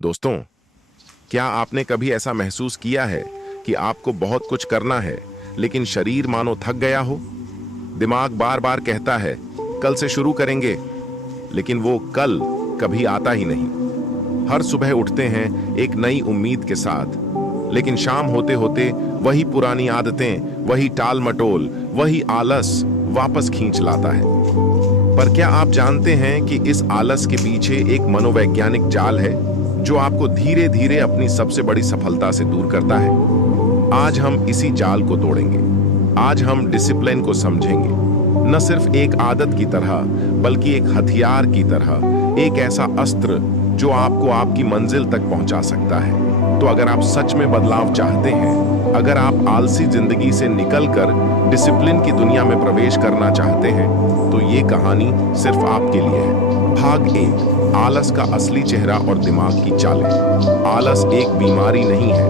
दोस्तों, क्या आपने कभी ऐसा महसूस किया है कि आपको बहुत कुछ करना है लेकिन शरीर मानो थक गया हो? दिमाग बार बार कहता है कल से शुरू करेंगे, लेकिन वो कल कभी आता ही नहीं। हर सुबह उठते हैं एक नई उम्मीद के साथ, लेकिन शाम होते होते वही पुरानी आदतें, वही टाल मटोल, वही आलस वापस खींच लाता है। पर क्या आप जानते हैं कि इस आलस के पीछे एक मनोवैज्ञानिक जाल है जो आपको धीरे धीरे अपनी सबसे बड़ी सफलता से दूर करता है? आज हम इसी जाल को तोड़ेंगे। आज हम डिसिप्लिन को समझेंगे, न सिर्फ एक आदत की तरह बल्कि एक हथियार की तरह, एक ऐसा अस्त्र जो आपको आपकी मंजिल तक पहुंचा सकता है। तो अगर आप सच में बदलाव चाहते हैं, अगर आप आलसी जिंदगी से निकलकर डिसिप्लिन की दुनिया में प्रवेश करना चाहते हैं, तो ये कहानी सिर्फ आपके लिए है। भाग 1, आलस का असली चेहरा और दिमाग की चालें। आलस एक बीमारी नहीं है,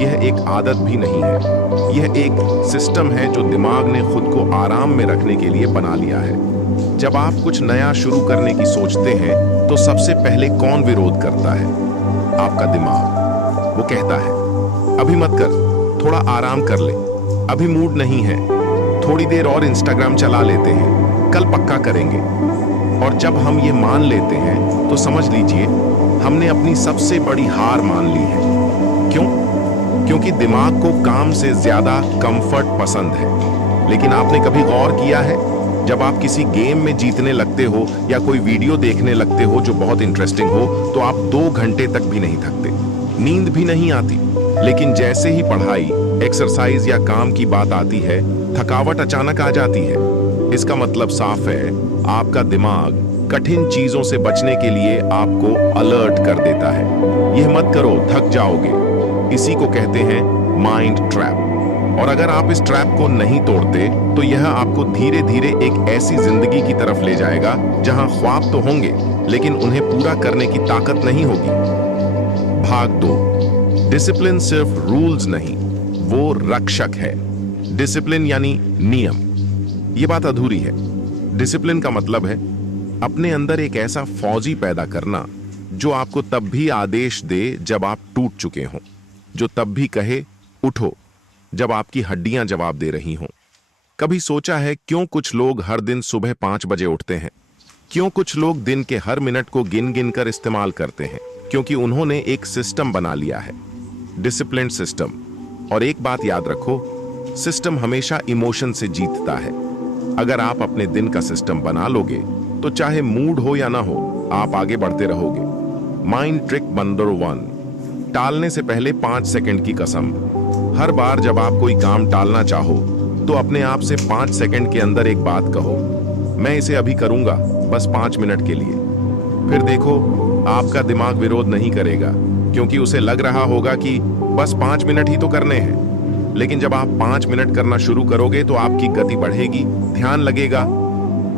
यह एक आदत भी नहीं है। यह एक सिस्टम है जो दिमाग ने खुद को आराम में रखने के लिए बना लिया है। जब आप कुछ नया शुरू करने की सोचते हैं, तो सबसे पहले कौन विरोध करता है? आपका दिमाग। वो कहता है अभी मत कर, थोड़ा आराम कर ले, अभी मूड नहीं है, थोड़ी देर और इंस्टाग्राम चला लेते हैं, कल पक्का करेंगे। और जब हम ये मान लेते हैं तो समझ लीजिए हमने अपनी सबसे बड़ी हार मान ली है। क्यों? क्योंकि दिमाग को काम से ज्यादा कंफर्ट पसंद है। लेकिन आपने कभी गौर किया है, जब आप किसी गेम में जीतने लगते हो या कोई वीडियो देखने लगते हो जो बहुत इंटरेस्टिंग हो, तो आप 2 घंटे तक भी नहीं थकते, नींद भी नहीं आती। लेकिन जैसे ही पढ़ाई, एक्सरसाइज या काम की बात आती है, थकावट अचानक आ जाती है। इसका मतलब साफ है, आपका दिमाग कठिन चीजों से बचने के लिए आपको अलर्ट कर देता है। यह मत करो, थक जाओगे। इसी को कहते हैं माइंड ट्रैप। और अगर आप इस ट्रैप को नहीं तोड़ते, तो यह आपको धीरे धीरे एक ऐसी जिंदगी की तरफ ले जाएगा जहां ख्वाब तो होंगे, लेकिन उन्हें पूरा करने की ताकत नहीं होगी। भाग 2, डिसिप्लिन सिर्फ रूल्स नहीं, वो रक्षक है। डिसिप्लिन यानी नियम। ये बात अधूरी है। डिसिप्लिन का मतलब है अपने अंदर एक ऐसा फौजी पैदा करना जो आपको तब भी आदेश दे जब आप टूट चुके हों, जो तब भी कहे उठो जब आपकी हड्डियां जवाब दे रही हों। कभी सोचा है क्यों कुछ लोग हर दिन सुबह 5 बजे उठते हैं? क्यों कुछ लोग दिन के हर मिनट को गिन गिन कर इस्तेमाल करते हैं? क्योंकि उन्होंने एक सिस्टम बना लिया है, डिसिप्लिन सिस्टम। और एक बात याद रखो, सिस्टम हमेशा इमोशन से जीतता है। अगर आप अपने दिन का सिस्टम बना लोगे, तो चाहे मूड हो या ना हो, आप आगे बढ़ते रहोगे। माइंड ट्रिक नंबर 1, टालने से पहले 5 सेकंड की कसम। हर बार जब आप कोई काम टालना चाहो, तो अपने आप से 5 सेकंड के अंदर एक बात कहो, मैं इसे अभी करूंगा, बस 5 मिनट के लिए। फिर देखो, आपका दिमाग विरोध नहीं करेगा, क्योंकि उसे लग रहा होगा कि बस 5 मिनट ही तो करने हैं। लेकिन जब आप 5 मिनट करना शुरू करोगे, तो आपकी गति बढ़ेगी, ध्यान लगेगा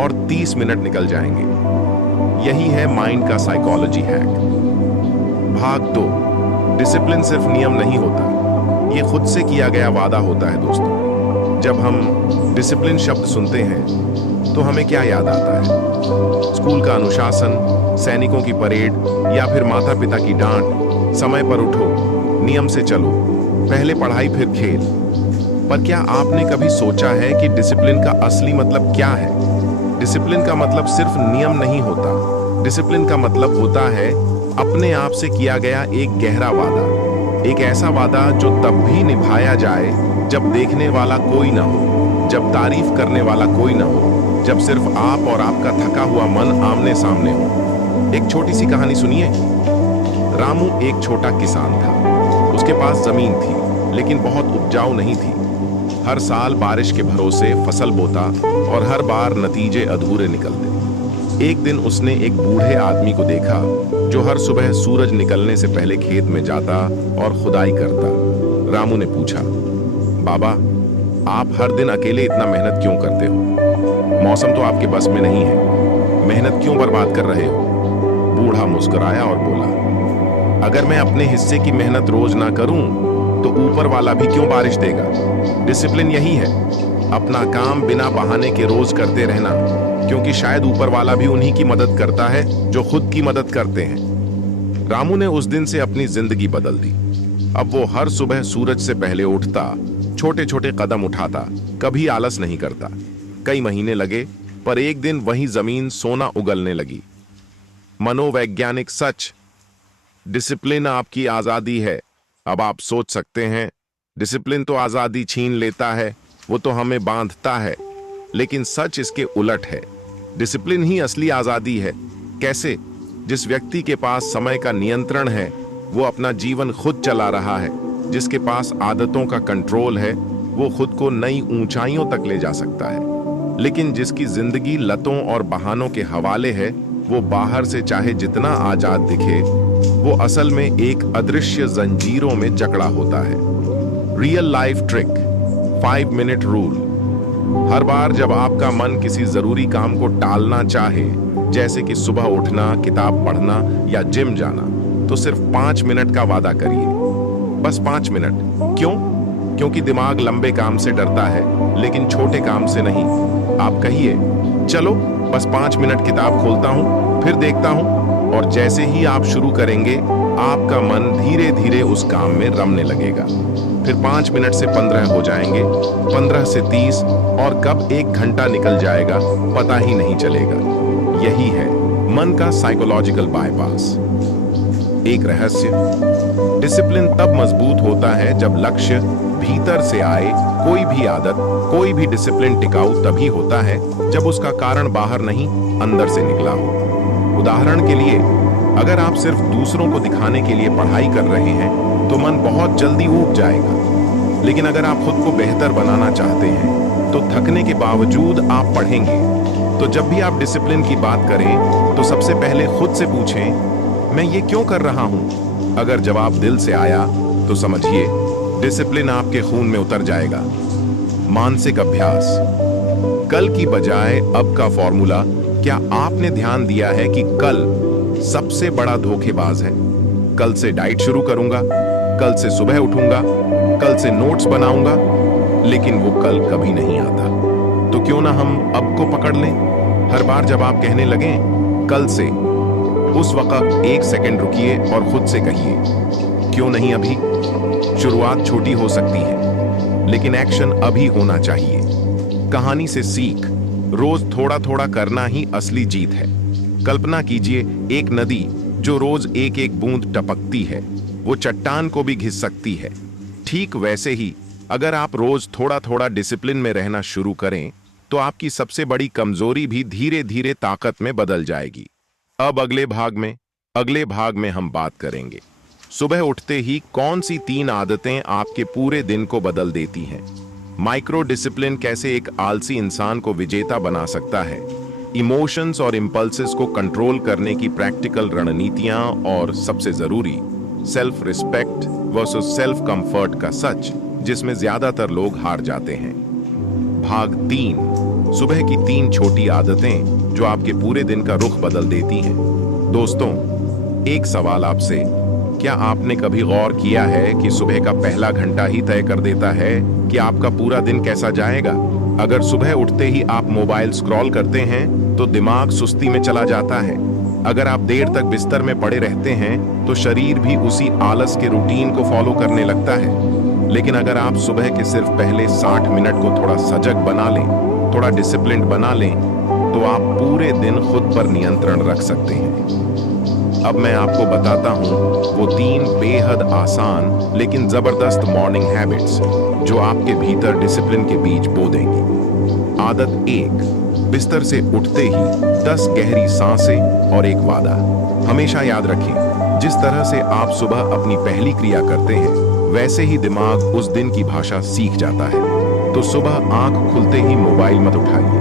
और 30 मिनट निकल जाएंगे। यही है माइंड का साइकोलॉजी हैक। भाग 2, डिसिप्लिन सिर्फ नियम नहीं होता, ये खुद से किया गया वादा होता है। दोस्तों, जब हम डिसिप्लिन शब्द सुनते हैं, तो हमें क्या याद आता है? स्कूल का अनुशासन, सैनिकों की परेड, या फिर माता पिता की डांट, समय पर उठो, नियम से चलो, पहले पढ़ाई फिर खेल। पर क्या आपने कभी सोचा है कि डिसिप्लिन का असली मतलब क्या है? डिसिप्लिन का मतलब सिर्फ नियम नहीं होता। डिसिप्लिन का मतलब होता है अपने आप से किया गया एक गहरा वादा, एक ऐसा वादा जो तब भी निभाया जाए जब देखने वाला कोई ना हो, जब तारीफ करने वाला कोई ना हो, जब सिर्फ आप और आपका थका हुआ मन आमने सामने हो। एक छोटी सी कहानी सुनिए। रामू एक छोटा किसान था। उसके पास जमीन थी, लेकिन बहुत उपजाऊ नहीं थी। हर साल बारिश के भरोसे फसल बोता और हर बार नतीजे अधूरे निकलते। एक दिन उसने एक बूढ़े आदमी को देखा जो हर सुबह सूरज निकलने से पहले खेत में जाता और खुदाई करता। रामू ने पूछा, बाबा, आप हर दिन अकेले इतना मेहनत क्यों करते हो? मौसम तो आपके बस में नहीं है, मेहनत क्यों बर्बाद कर रहे हो? बूढ़ा मुस्कुराया और बोला, अगर मैं अपने हिस्से की मेहनत रोज ना करूं, तो ऊपर वाला भी क्यों बारिश देगा? डिसिप्लिन यही है, अपना काम बिना बहाने के रोज करते रहना, क्योंकि शायद ऊपर वाला भी उन्हीं की मदद करता है जो खुद की मदद करते हैं। रामू ने उस दिन से अपनी जिंदगी बदल दी। अब वो हर सुबह सूरज से पहले उठता, छोटे छोटे कदम उठाता, कभी आलस नहीं करता। कई महीने लगे, पर एक दिन वही जमीन सोना उगलने लगी। मनोवैज्ञानिक सच, डिसिप्लिन आपकी आजादी है। अब आप सोच सकते हैं, डिसिप्लिन तो आजादी छीन लेता है, वो तो हमें बांधता है। लेकिन सच इसके उलट है। डिसिप्लिन ही असली आजादी है। कैसे? जिस व्यक्ति के पास समय का नियंत्रण है, वो अपना जीवन खुद चला रहा है। जिसके पास आदतों का कंट्रोल है, वो खुद को नई ऊंचाइयों तक ले जा सकता है। लेकिन जिसकी जिंदगी लतों और बहानों के हवाले है, वो बाहर से चाहे जितना आजाद दिखे, वो असल में एक अदृश्य जंजीरों में जकड़ा होता है। Real life trick, 5 minute rule. हर बार जब आपका मन किसी जरूरी काम को टालना चाहे, जैसे कि सुबह उठना, किताब पढ़ना या जिम जाना, तो सिर्फ 5 मिनट का वादा करिए। बस 5 मिनट। क्यों? क्योंकि दिमाग लंबे काम से डरता है, लेकिन छोटे काम से नहीं। आप कहिए, चलो बस 5 मिनट किताब खोलता हूं, फिर देखता हूं। और जैसे ही आप शुरू करेंगे, आपका मन धीरे धीरे उस काम में रमने लगेगा। फिर 5 मिनट से 15 हो जाएंगे, 15 से 30, और कब 1 घंटा निकल जाएगा पता ही नहीं चलेगा। यही है मन का साइकोलॉजिकल बाईपास। एक रहस्य, डिसिप्लिन तब मजबूत होता है जब लक्ष्य भीतर से आए। कोई भी आदत, कोई भी डिसिप्लिन टिकाऊ तभी होता है जब उसका कारण बाहर नहीं, अंदर से निकला हो। उदाहरण के लिए, अगर आप सिर्फ दूसरों को दिखाने के लिए पढ़ाई कर रहे हैं, तो मन बहुत जल्दी ऊब जाएगा। लेकिन अगर आप खुद को बेहतर बनाना चाहते हैं, तो थकने के बावजूद आप पढ़ेंगे। तो जब भी आप डिसिप्लिन की बात करें, तो सबसे पहले खुद से पूछें, मैं ये क्यों कर रहा हूं? अगर जवाब दिल से आया, तो समझिए डिसिप्लिन आपके खून में उतर जाएगा। मानसिक अभ्यास, कल की बजाय अब का फॉर्मूला। क्या आपने ध्यान दिया है कि कल सबसे बड़ा धोखेबाज है? कल से डाइट शुरू करूंगा, कल से सुबह उठूंगा, कल से नोट्स बनाऊंगा, लेकिन वो कल कभी नहीं आता। तो क्यों ना हम अब को पकड़ लें? हर बार जब आप कहने लगें कल से, उस वक्त 1 सेकंड रुकिए और खुद से कहिए, क्यों नहीं अभी? शुरुआत छोटी हो सकती है, लेकिन एक्शन अभी होना चाहिए। कहानी से सीख, रोज थोड़ा थोड़ा करना ही असली जीत है। कल्पना कीजिए, एक नदी जो रोज एक एक बूंद टपकती है, वो चट्टान को भी घिस सकती है। ठीक वैसे ही, अगर आप रोज थोड़ा थोड़ा डिसिप्लिन में रहना शुरू करें, तो आपकी सबसे बड़ी कमजोरी भी धीरे धीरे ताकत में बदल जाएगी। अब अगले भाग में हम बात करेंगे, सुबह उठते ही कौन सी 3 आदतें आपके पूरे दिन को बदल देती हैं। माइक्रो डिसिप्लिन कैसे एक आलसी इंसान को विजेता बना सकता है। इमोशंस और इंपल्सेस को कंट्रोल करने की प्रैक्टिकल रणनीतियां, और सबसे जरूरी, self respect versus self comfort का सच, जिसमें ज्यादातर लोग हार जाते हैं। भाग 3, सुबह की 3 छोटी आदतें जो आपके पूरे दिन का रुख बदल देती हैं। दोस्तों, एक सवाल आपसे, क्या आपने कभी गौर किया है कि सुबह का पहला घंटा ही तय कर देता है कि आपका पूरा दिन कैसा जाएगा? अगर सुबह उठते ही आप मोबाइल स्क्रॉल करते हैं, तो दिमाग सुस्ती में चला जाता है। अगर आप देर तक बिस्तर में पड़े रहते हैं, तो शरीर भी उसी आलस के रूटीन को फॉलो करने लगता है। लेकिन अगर आप सुबह के सिर्फ पहले 60 मिनट को थोड़ा सजग बना लें, थोड़ा डिसिप्लिन बना लें, तो आप पूरे दिन खुद पर नियंत्रण रख सकते हैं। अब मैं आपको बताता हूं वो 3 बेहद आसान लेकिन जबरदस्त मॉर्निंग हैबिट्स जो आपके भीतर डिसिप्लिन के बीज बो देंगी। आदत 1, बिस्तर से उठते ही 10 गहरी सांसें और एक वादा। हमेशा याद रखें, जिस तरह से आप सुबह अपनी पहली क्रिया करते हैं, वैसे ही दिमाग उस दिन की भाषा सीख जाता है। तो सुबह आंख खुलते ही मोबाइल मत उठाइए,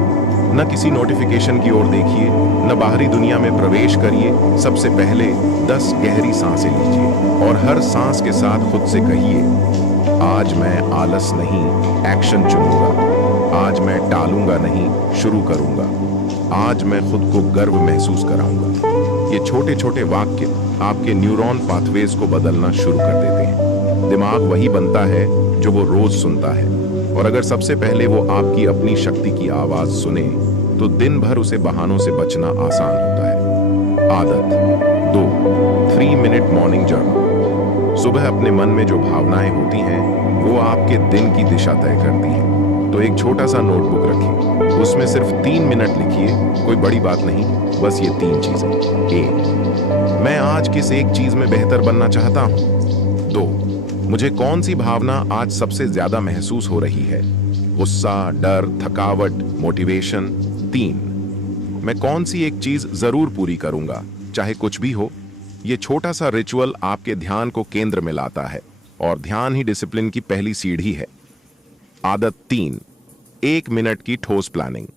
न किसी नोटिफिकेशन की ओर देखिए, न बाहरी दुनिया में प्रवेश करिए। सबसे पहले 10 गहरी सांसें लीजिए और हर सांस के साथ खुद से कहिए, आज मैं आलस नहीं, एक्शन चुनूंगा। आज मैं टालूंगा नहीं, शुरू करूंगा। आज मैं खुद को गर्व महसूस कराऊंगा। ये छोटे छोटे वाक्य आपके न्यूरॉन पाथवेज को बदलना शुरू कर देते हैं। दिमाग वही बनता है जो वो रोज सुनता है, और अगर सबसे पहले वो आपकी अपनी शक्ति की आवाज सुने, तो दिन भर उसे बहानों से बचना आसान होता है। आदत 2, 3 मिनट मॉर्निंग जर्नल। सुबह अपने मन में जो भावनाएं होती हैं वो आपके दिन की दिशा तय करती हैं। तो एक छोटा सा नोटबुक रखिए, उसमें सिर्फ 3 मिनट लिखिए, कोई बड़ी बात नहीं, बस ये 3 चीजें। 1, मैं आज किस एक चीज में बेहतर बनना चाहता हूं। 2, मुझे कौन सी भावना आज सबसे ज्यादा महसूस हो रही है, गुस्सा, डर, थकावट, मोटिवेशन। 3, मैं कौन सी एक चीज जरूर पूरी करूंगा, चाहे कुछ भी हो। ये छोटा सा रिचुअल आपके ध्यान को केंद्र में लाता है, और ध्यान ही डिसिप्लिन की पहली सीढ़ी है। आदत 3, 1 मिनट की ठोस प्लानिंग।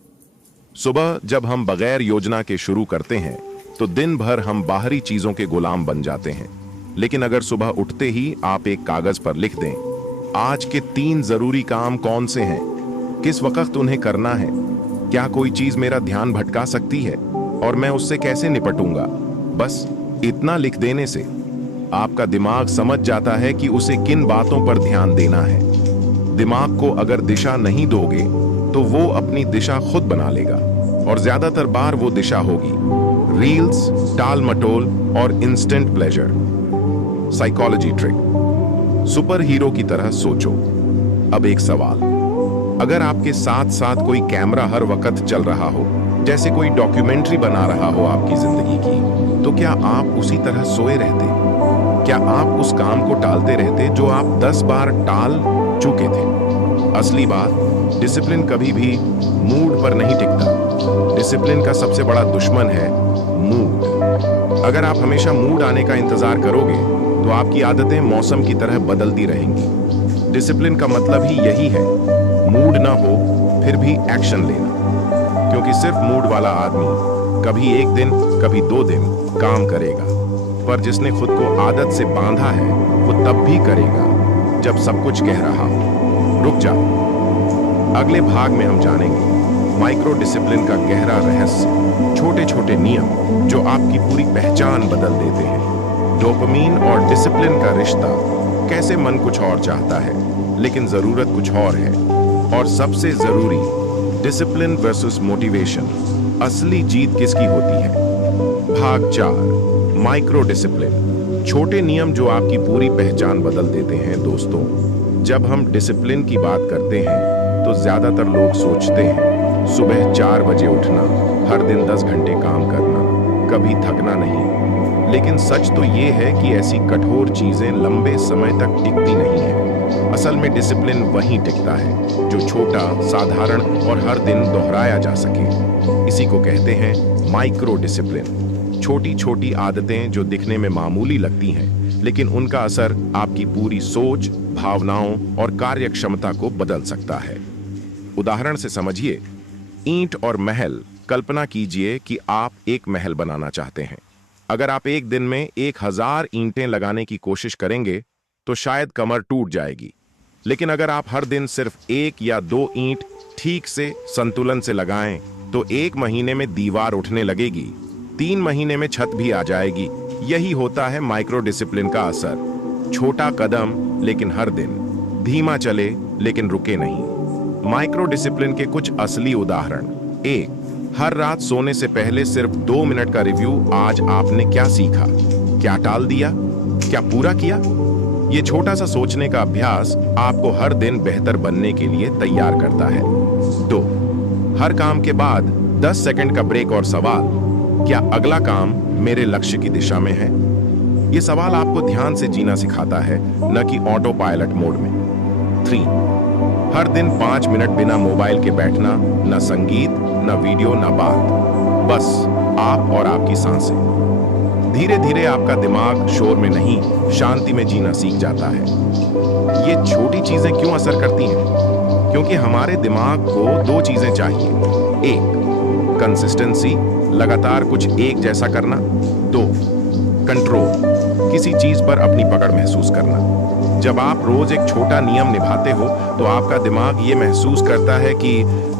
सुबह जब हम बगैर योजना के शुरू करते हैं तो दिन भर हम बाहरी चीजों के गुलाम बन जाते हैं। लेकिन अगर सुबह उठते ही आप एक कागज पर लिख दें, आज के 3 जरूरी काम कौन से हैं, किस वक्त उन्हें करना है, क्या कोई चीज मेरा ध्यान भटका सकती है और मैं उससे कैसे निपटूंगा। बस इतना लिख देने से आपका दिमाग समझ जाता है कि उसे किन बातों पर ध्यान देना है। दिमाग को अगर दिशा नहीं दोगे तो वो अपनी दिशा खुद बना लेगा, और ज्यादातर बार वो दिशा होगी रील्स, टाल मटोल और instant pleasure. Psychology trick, super hero की तरह सोचो। अब एक सवाल, अगर आपके साथ साथ कोई कैमरा हर वक्त चल रहा हो, जैसे कोई डॉक्यूमेंट्री बना रहा हो आपकी जिंदगी की, तो क्या आप उसी तरह सोए रहते? क्या आप उस काम को टालते रहते जो आप 10 बार टाल चुके थे? असली बात, डिसिप्लिन कभी भी मूड पर नहीं टिकता। डिसिप्लिन का सबसे बड़ा दुश्मन है मूड। अगर आप हमेशा मूड आने का इंतजार करोगे तो आपकी आदतें मौसम की तरह बदलती रहेंगी। डिसिप्लिन का मतलब ही यही है, मूड ना हो फिर भी एक्शन लेना। क्योंकि सिर्फ मूड वाला आदमी कभी 1 दिन, कभी 2 दिन काम करेगा, पर जिसने खुद को आदत से बांधा है वो तब भी करेगा जब सब कुछ कह रहा हो रुक जा। अगले भाग में हम जानेंगे माइक्रो डिसिप्लिन का गहरा रहस्य, छोटे छोटे नियम जो आपकी पूरी पहचान बदल देते हैं। डोपामीन और डिसिप्लिन का रिश्ता, कैसे मन कुछ और चाहता है लेकिन जरूरत कुछ और है, और सबसे जरूरी, डिसिप्लिन वर्सेस मोटिवेशन, असली जीत किसकी होती है। भाग 4, माइक्रो डिसिप्लिन, छोटे नियम जो आपकी पूरी पहचान बदल देते हैं। दोस्तों, जब हम डिसिप्लिन की बात करते हैं तो ज्यादातर लोग सोचते हैं सुबह 4 बजे उठना, हर दिन 10 घंटे काम करना, कभी थकना नहीं। लेकिन सच तो ये है कि ऐसी कठोर चीजें लंबे समय तक टिकती नहीं है। असल में डिसिप्लिन वहीं टिकता है जो छोटा, साधारण और हर दिन दोहराया जा सके। इसी को कहते हैं माइक्रो डिसिप्लिन। छोटी छोटी आदतें जो दिखने में मामूली लगती हैं, लेकिन उनका असर आपकी पूरी सोच, भावनाओं और कार्यक्षमता को बदल सकता है। उदाहरण से समझिए, ईंट और महल। कल्पना कीजिए कि आप एक महल बनाना चाहते हैं। अगर आप एक दिन में 1000 ईंटें लगाने की कोशिश करेंगे तो शायद कमर टूट जाएगी। लेकिन अगर आप हर दिन सिर्फ 1 या 2 ईंट ठीक से संतुलन से लगाएं तो 1 महीने में दीवार उठने लगेगी, 3 महीने में छत भी आ जाएगी। यही होता है माइक्रो डिसिप्लिन का असर। छोटा कदम लेकिन हर दिन, धीमा चले लेकिन रुके नहीं। माइक्रो डिसिप्लिन के कुछ असली उदाहरण। 1, हर रात सोने से पहले सिर्फ 2 मिनट का रिव्यू। आज आपने क्या सीखा, क्या टाल दिया, क्या पूरा किया। ये छोटा सा सोचने का अभ्यास आपको हर दिन बेहतर बनने के लिए तैयार करता है। 2, हर काम के बाद 10 सेकंड का ब्रेक और सवाल, क्या अगला काम मेरे लक्ष्य की दिशा में है। ये सवाल आपको ध्यान से जीना सिखाता है, न कि ऑटो पायलट मोड में। 3, हर दिन 5 मिनट बिना मोबाइल के बैठना, न संगीत, न वीडियो, न बात, बस आप और आपकी सांसें। धीरे धीरे आपका दिमाग शोर में नहीं, शांति में जीना सीख जाता है। ये छोटी चीजें क्यों असर करती हैं? क्योंकि हमारे दिमाग को 2 चीजें चाहिए। 1, कंसिस्टेंसी, लगातार कुछ एक जैसा करना। 2, कंट्रोल, किसी चीज पर अपनी पकड़ महसूस करना। जब आप रोज एक छोटा नियम निभाते हो तो आपका दिमाग ये महसूस करता है कि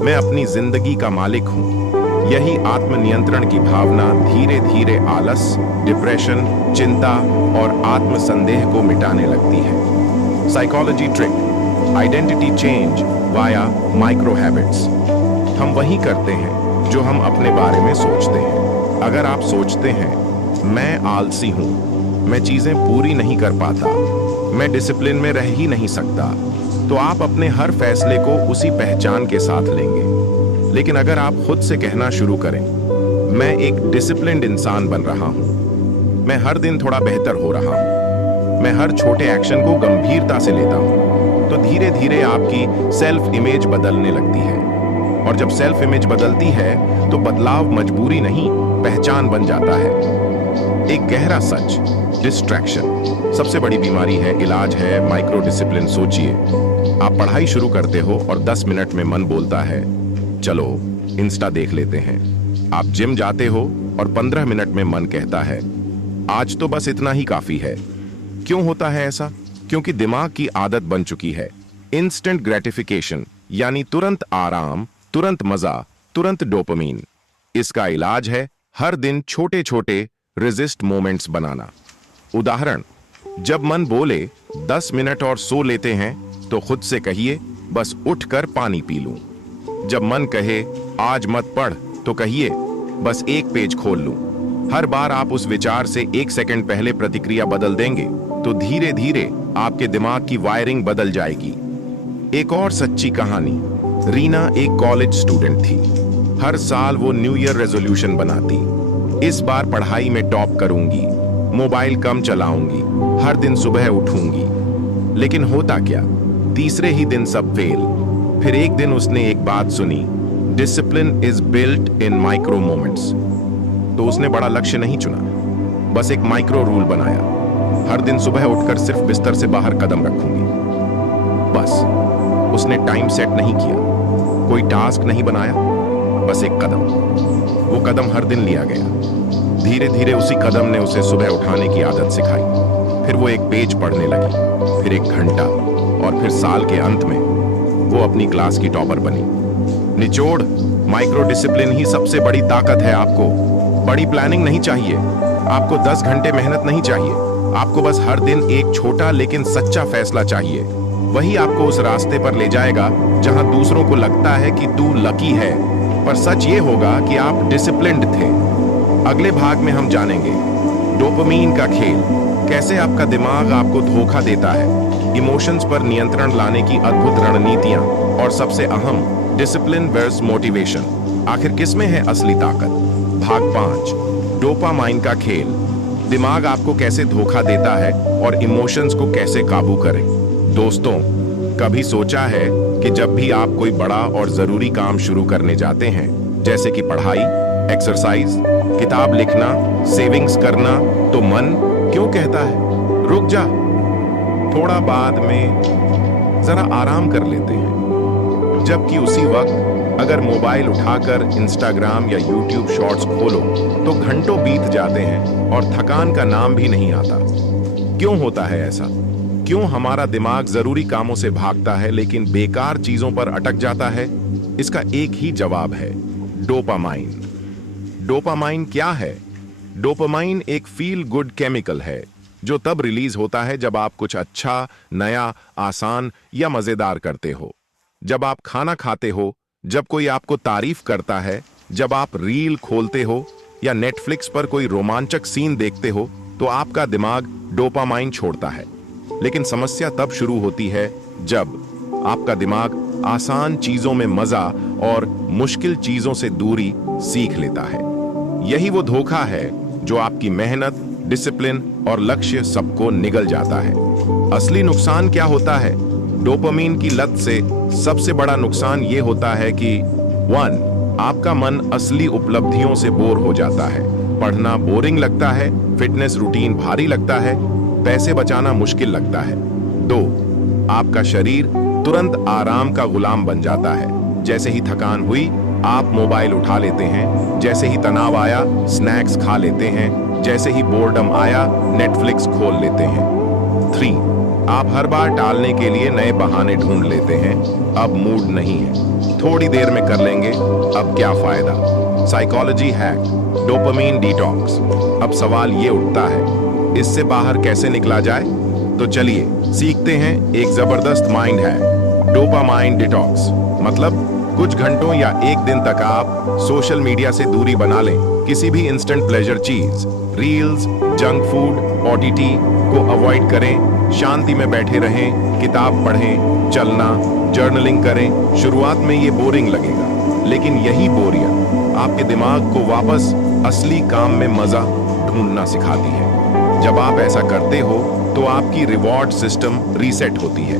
मैं अपनी जिंदगी का मालिक हूं। यही आत्मनियंत्रण की भावना धीरे धीरे आलस, डिप्रेशन, चिंता और आत्मसंदेह को मिटाने लगती है। Psychology trick, identity change via micro habits. हम वही करते हैं जो हम अपने बारे में सोचते हैं। अगर आप सोचते हैं मैं आलसी हूं, मैं चीजें पूरी नहीं कर पाता, मैं डिसिप्लिन में रह ही नहीं सकता, तो आप अपने हर फैसले को उसी पहचान के साथ लेंगे। लेकिन अगर आप खुद से कहना शुरू करें, मैं एक डिसिप्लिन्ड इंसान बन रहा हूं, मैं हर दिन थोड़ा बेहतर हो रहा हूं, मैं हर छोटे एक्शन को गंभीरता से लेता हूं, तो धीरे धीरे आपकी सेल्फ इमेज बदलने लगती है। और जब सेल्फ इमेज बदलती है तो बदलाव मजबूरी नहीं, पहचान बन जाता है। एक गहरा सच, डिस्ट्रैक्शन सबसे बड़ी बीमारी है, इलाज है माइक्रो डिसिप्लिन। सोचिए, आप पढ़ाई शुरू करते हो और 10 मिनट में मन बोलता है चलो इंस्टा देख लेते हैं। आप जिम जाते हो और 15 मिनट में मन कहता है आज तो बस इतना ही काफी है। क्यों होता है ऐसा? क्योंकि दिमाग की आदत बन चुकी है इंस्टेंट ग्रेटिफिकेशन, यानी तुरंत आराम, तुरंत मजा, तुरंत डोपामीन। इसका इलाज है हर दिन छोटे छोटे रेजिस्ट मोमेंट्स बनाना। उदाहरण, जब मन बोले 10 मिनट और सो लेते हैं तो खुद से कहिए बस उठकर पानी पी लूं। जब मन कहे आज मत पढ़ तो कहिए बस एक पेज खोल लूं। हर बार आप उस विचार से 1 सेकंड पहले प्रतिक्रिया बदल देंगे तो धीरे धीरे आपके दिमाग की वायरिंग बदल जाएगी। एक और सच्ची कहानी, रीना एक कॉलेज स्टूडेंट थी। हर साल वो न्यू ईयर रेजोल्यूशन बनाती, इस बार पढ़ाई में टॉप करूंगी, मोबाइल कम चलाऊंगी, हर दिन सुबह उठूंगी। लेकिन होता क्या, तीसरे ही दिन सब फेल। फिर एक दिन उसने एक बात सुनी, discipline is built in micro moments. तो उसने बड़ा लक्ष्य नहीं चुना, बस एक माइक्रो रूल बनाया, हर दिन सुबह उठकर सिर्फ बिस्तर से बाहर कदम रखूंगी। बस उसने टाइम सेट नहीं किया, कोई टास्क नहीं बनाया, बस एक कदम। वो कदम हर दिन लिया गया। धीरे धीरे उसी कदम ने उसे सुबह उठाने की आदत सिखाई। फिर वो एक पेज पढ़ने लगी, फिर 1 घंटा, और फिर साल के अंत में वो अपनी क्लास की टॉपर बनी। निचोड़, माइक्रो डिसिप्लिन ही सबसे बड़ी ताकत है। आपको बड़ी प्लानिंग नहीं चाहिए, आपको 10 घंटे मेहनत नहीं चाहिए, आपको बस हर दिन एक छोटा लेकिन सच्चा फैसला चाहिए। वही आपको उस रास्ते पर ले जाएगा जहां दूसरों को लगता है कि तू लकी है, पर सच ये होगा कि आप डिसिप्लिन्ड थे। अगले भाग में हम जानेंगे डोपामीन का खेल, कैसे आपका दिमाग आपको धोखा देता है, इमोशंस पर नियंत्रण लाने की अद्भुत रणनीतियां, और सबसे अहम, डिसिप्लिन वर्सेस मोटिवेशन। आखिर किसमें है असली ताकत? भाग 5, डोपामाइन का खेल, दिमाग आपको कैसे धोखा देता है और इमोशंस को कैसे काबू करें। दोस्तों, कभी सोचा है कि जब भी आप कोई बड़ा और जरूरी काम शुरू करने जाते हैं, जैसे कि पढ़ाई, एक्सरसाइज, किताब लिखना, सेविंग्स करना, तो मन क्यों कहता है रुक जा, थोड़ा बाद में, जरा आराम कर लेते हैं। जबकि उसी वक्त अगर मोबाइल उठाकर इंस्टाग्राम या यूट्यूब शॉर्ट्स खोलो तो घंटों बीत जाते हैं और थकान का नाम भी नहीं आता। क्यों होता है ऐसा? क्यों हमारा दिमाग जरूरी कामों से भागता है लेकिन बेकार चीजों पर अटक जाता है? इसका एक ही जवाब है, डोपामाइन। डोपामाइन क्या है? डोपामाइन एक फील गुड केमिकल है जो तब रिलीज होता है जब आप कुछ अच्छा, नया, आसान या मजेदार करते हो। जब आप खाना खाते हो, जब कोई आपको तारीफ करता है, जब आप रील खोलते हो या नेटफ्लिक्स पर कोई रोमांचक सीन देखते हो, तो आपका दिमाग डोपामाइन छोड़ता है। लेकिन समस्या तब शुरू होती है जब आपका दिमाग आसान चीजों में मजा और मुश्किल चीजों से दूरी सीख लेता है। यही वो धोखा है जो आपकी मेहनत, डिसिप्लिन और लक्ष्य सबको निगल जाता है। असली नुकसान क्या होता है? डोपामीन की लत से सबसे बड़ा नुकसान यह होता है कि 1, आपका मन असली उपलब्धियों से बोर हो जाता है। पढ़ना बोरिंग लगता है, फिटनेस रूटीन भारी लगता है, पैसे बचाना मुश्किल लगता है। 2, आपका शरीर तुरंत आराम का गुलाम बन जाता है। जैसे ही थकान हुई, आप मोबाइल उठा लेते हैं, जैसे ही तनाव आया, स्नैक्स खा लेते हैं, जैसे ही बोर्डम आया, नेटफ्लिक्स खोल लेते हैं। 3, आप हर बार टालने के लिए नए बहाने ढूंढ लेते हैं। अब मूड नहीं है, थोड़ी देर में कर लेंगे, अब क्या फायदा। Psychology hack, dopamine detox. अब सवाल ये उठता है, इससे बाहर कैसे निकला जाए? तो चलिए सीखते हैं एक जबरदस्त माइंड हैक, डोपामाइन डिटॉक्स। मतलब कुछ घंटों या एक दिन तक आप सोशल मीडिया से दूरी बना लें। किसी भी इंस्टेंट प्लेजर चीज, रील्स, जंक फूड, ओटीटी को अवॉइड करें। शांति में बैठे रहें, किताब पढ़ें, चलना, जर्नलिंग करें। शुरुआत में ये बोरिंग लगेगा, लेकिन यही बोरियत आपके दिमाग को वापस असली काम में मजा ढूंढना सिखाती है। जब आप ऐसा करते हो तो आपकी रिवॉर्ड सिस्टम रीसेट होती है।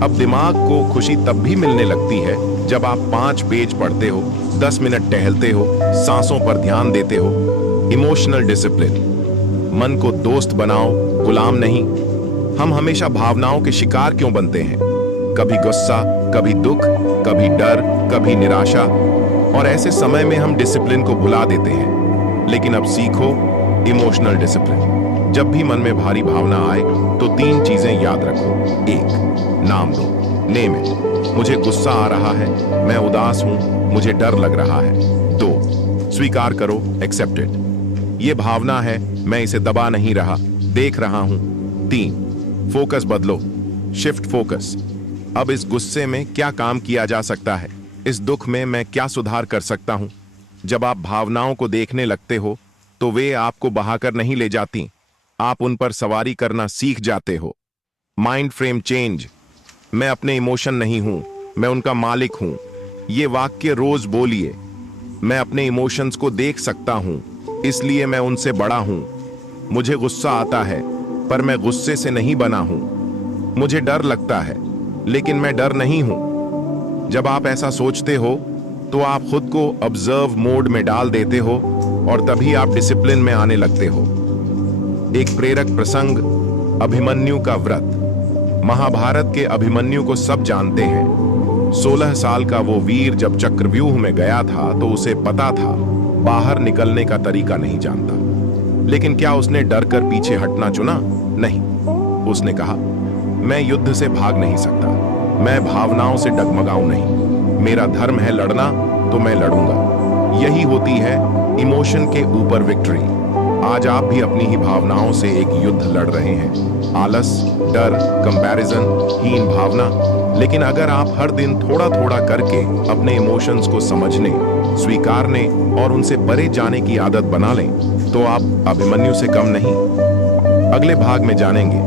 अब दिमाग को खुशी तब भी मिलने लगती है जब आप 5 पेज पढ़ते हो, 10 मिनट टहलते हो, सांसों पर ध्यान देते हो। Emotional discipline. मन को दोस्त बनाओ, गुलाम नहीं। हम हमेशा भावनाओं के शिकार क्यों बनते हैं? कभी गुस्सा, कभी दुख, कभी डर, कभी निराशा, और ऐसे समय में हम डिसिप्लिन को भुला देते हैं। लेकिन अब सीखो इमोशनल डिसिप्लिन। जब भी मन में भारी भावना आए तो 3 चीजें याद रखो। 1, नाम दो, नेम इट। मुझे गुस्सा आ रहा है, मैं उदास हूं, मुझे डर लग रहा है। 2, स्वीकार करो, एक्सेप्ट इट। ये भावना है, मैं इसे दबा नहीं रहा, देख रहा हूं। 3, फोकस बदलो, शिफ्ट फोकस। अब इस गुस्से में क्या काम किया जा सकता है? इस दुख में मैं क्या सुधार कर सकता हूं? जब आप भावनाओं को देखने लगते हो तो वे आपको बहाकर नहीं ले जाती, आप उन पर सवारी करना सीख जाते हो। Mind frame change. मैं अपने इमोशन नहीं हूं, मैं उनका मालिक हूं। ये वाक्य रोज बोलिए। मैं अपने इमोशंस को देख सकता हूं, इसलिए मैं उनसे बड़ा हूं। मुझे गुस्सा आता है, पर मैं गुस्से से नहीं बना हूं। मुझे डर लगता है, लेकिन मैं डर नहीं हूं। जब आप ऐसा सोचते हो तो आप खुद को ऑब्जर्व मोड में डाल देते हो और तभी आप डिसिप्लिन में आने लगते हो। एक प्रेरक प्रसंग, अभिमन्यु का व्रत। महाभारत के अभिमन्यु को सब जानते हैं। 16 साल का वो वीर जब चक्रव्यूह में गया था तो उसे पता था बाहर निकलने का तरीका नहीं जानता। लेकिन क्या उसने डर कर पीछे हटना चुना? नहीं। उसने कहा, मैं युद्ध से भाग नहीं सकता, मैं भावनाओं से डगमगाऊं नहीं। मेरा धर्म है लड़ना, तो मैं लड़ूंगा। यही होती है इमोशन के ऊपर विक्ट्री। आज आप भी अपनी ही भावनाओं से एक युद्ध लड़ रहे हैं। आलस, डर, कंपैरिजन, हीन भावना। लेकिन अगर आप हर दिन थोड़ा थोड़ा करके अपने इमोशंस को समझने, स्वीकारने और उनसे परे जाने की आदत बना लें तो आप अभिमन्यु से कम नहीं। अगले भाग में जानेंगे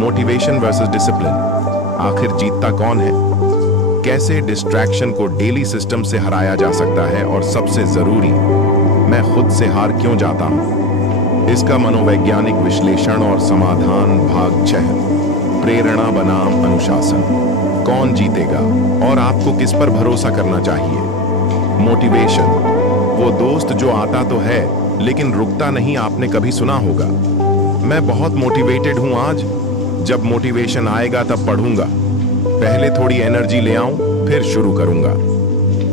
मोटिवेशन वर्सेस डिसिप्लिन। आखिर जीतता कौन है? कैसे डिस्ट्रैक्शन को डेली सिस्टम से हराया जा सकता है? और सबसे जरूरी, मैं खुद से हार क्यों जाता हूं? इसका मनोवैज्ञानिक विश्लेषण और समाधान भाग 6। प्रेरणा बनाम अनुशासन। कौन जीतेगा और आपको किस पर भरोसा करना चाहिए? मोटिवेशन। वो दोस्त जो आता तो है लेकिन रुकता नहीं, आपने कभी सुना होगा। मैं बहुत मोटिवेटेड हूं आज, जब मोटिवेशन आएगा तब पढ़ूंगा। पहले थोड़ी एनर्जी ले आऊं, फिर शुरू करूंगा।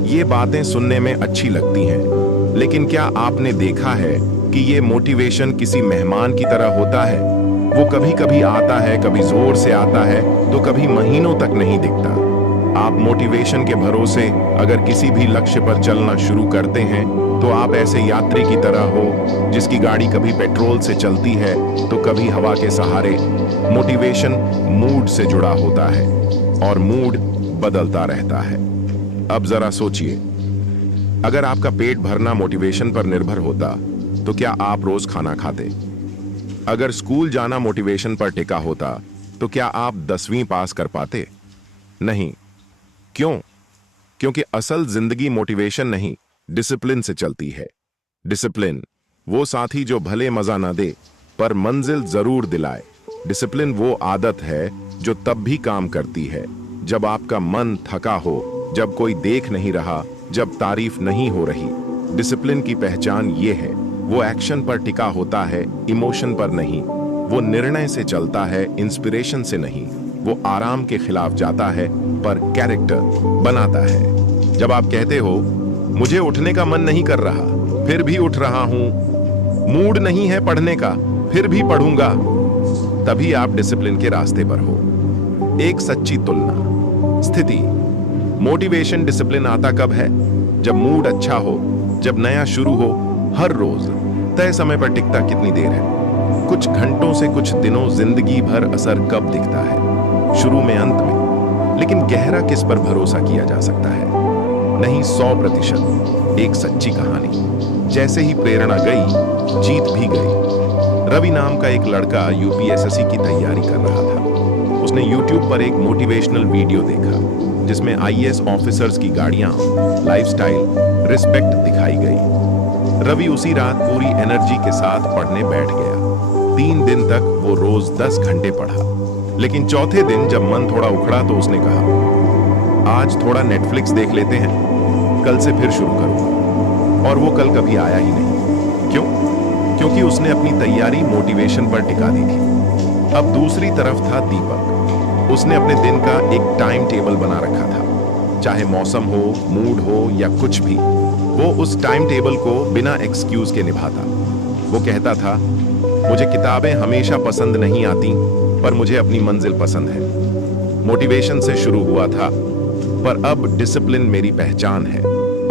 ये बातें सुनने में अच्छी लगती हैं, लेकिन क्या आपने देखा है कि ये मोटिवेशन किसी मेहमान की तरह होता है? वो कभी कभी आता है, कभी जोर से आता है, तो कभी महीनों तक नहीं दिखता। आप मोटिवेशन के भरोसे अगर किसी भी लक्ष्य पर चलना शुरू करते हैं तो आप ऐसे यात्री की तरह हो जिसकी गाड़ी कभी पेट्रोल से चलती है तो कभी हवा के सहारे। मोटिवेशन मूड से जुड़ा होता है और मूड बदलता रहता है। अब जरा सोचिए, अगर आपका पेट भरना मोटिवेशन पर निर्भर होता तो क्या आप रोज खाना खाते? अगर स्कूल जाना मोटिवेशन पर टिका होता तो क्या आप 10वीं पास कर पाते? नहीं। क्यों? क्योंकि असल जिंदगी मोटिवेशन नहीं, डिसिप्लिन से चलती है। डिसिप्लिन वो साथी जो भले मजा ना दे पर मंजिल जरूर दिलाए। डिसिप्लिन वो आदत है जो तब भी काम करती है जब आपका मन थका हो, जब कोई देख नहीं रहा, जब तारीफ नहीं हो रही। डिसिप्लिन की पहचान ये है, वो एक्शन पर टिका होता है, इमोशन पर नहीं। वो निर्णय से चलता है, इंस्पिरेशन से नहीं। वो आराम के खिलाफ जाता है पर कैरेक्टर बनाता है। जब आप कहते हो मुझे उठने का मन नहीं कर रहा फिर भी उठ रहा हूं, मूड नहीं है पढ़ने का फिर भी पढ़ूंगा, तभी आप डिसिप्लिन के रास्ते पर हो। एक सच्ची तुलना स्थिति। मोटिवेशन डिसिप्लिन आता कब है? जब मूड अच्छा हो, जब नया शुरू हो। हर रोज तय समय पर टिकता कितनी देर है? कुछ घंटों से कुछ दिनों, जिंदगी भर असर कब दिखता है? शुरू में, अंत में। लेकिन गहरा किस पर भरोसा किया जा सकता है? नहीं 100%, एक सच्ची कहानी। जैसे ही प्रेरणा गई, जीत भी गई। रवि नाम का एक लड़का यूपीएसएससी की तैयारी कर रहा था। उसने यूट्यूब पर एक मोटिवेशनल वीडियो देखा जिसमें आईएएस ऑफिसर्स की गाड़ियां, लाइफस्टाइल, रिस्पेक्ट दिखाई गई। रवि उसी रात पूरी एनर्जी के साथ पढ़ने बैठ गया। 3 दिन तक वो रोज 10 घंटे पढ़ा। लेकिन चौथे दिन जब मन थोड़ा उखड़ा तो उसने कहा, आज थोड़ा नेटफ्लिक्स देख लेते हैं, कल से फिर शुरू करूंगा। और वो कल कभी आया ही नहीं। क्यों? क्योंकि उसने अपनी तैयारी मोटिवेशन पर टिका दी थी। अब दूसरी तरफ था दीपक। उसने अपने दिन का एक टाइम टेबल बना रखा था। चाहे मौसम हो, मूड हो या कुछ भी, वो उस टाइम टेबल को बिना एक्सक्यूज के निभाता। वो कहता था, मुझे किताबें हमेशा पसंद नहीं आती, पर मुझे अपनी मंजिल पसंद है। मोटिवेशन से शुरू हुआ था, पर अब डिसिप्लिन मेरी पहचान है।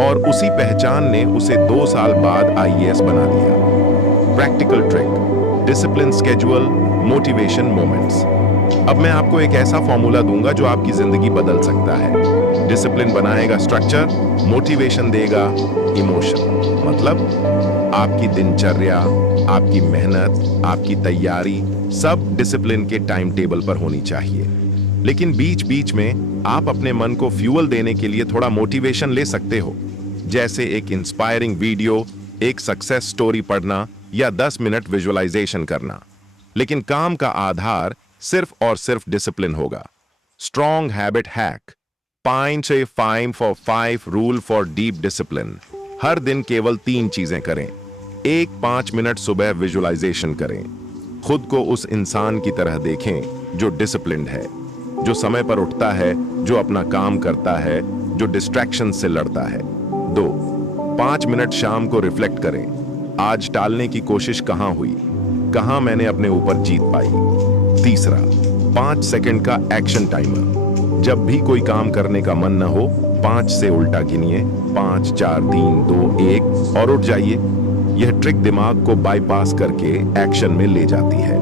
और उसी पहचान ने उसे 2 साल बाद आईएएस बना दिया। Practical trick, discipline schedule, motivation moments. अब मैं आपको एक ऐसा फॉर्मूला दूंगा जो आपकी जिंदगी बदल सकता है। डिसिप्लिन बनाएगा स्ट्रक्चर, मोटिवेशन देगा इमोशन। मतलब आपकी दिनचर्या, आपकी मेहनत, आपकी तैयारी सब डिसिप्लिन के टाइम टेबल पर होनी चाहिए। लेकिन बीच बीच में आप अपने मन को फ्यूल देने के लिए थोड़ा मोटिवेशन ले सकते हो, जैसे एक इंस्पायरिंग वीडियो, एक सक्सेस स्टोरी पढ़ना या 10 मिनट विजुअलाइजेशन करना। लेकिन काम का आधार सिर्फ और सिर्फ डिसिप्लिन होगा। स्ट्रॉन्ग हैबिट हैक, 5 से 5 for 5 rule for deep discipline. हर दिन केवल 3 चीजें करें। 5 मिनट सुबह विजुअलाइजेशन करें। खुद को उस इंसान की तरह देखें जो डिसिप्लिन्ड है, जो समय पर उठता है, जो अपना काम करता है, जो डिस्ट्रैक्शन से लड़ता है। 2, 5 मिनट शाम को रिफ्लेक्ट करें। आज टालने की कोशिश कहां हुई, कहां मैंने अपने ऊपर जीत पाई। तीसरा, 5 सेकंड का एक्शन टाइमर। जब भी कोई काम करने का मन न हो, 5 से उल्टा गिनिए, 5, 4, 3, 2, 1 और उठ जाइए। यह ट्रिक दिमाग को बाईपास करके एक्शन में ले जाती है।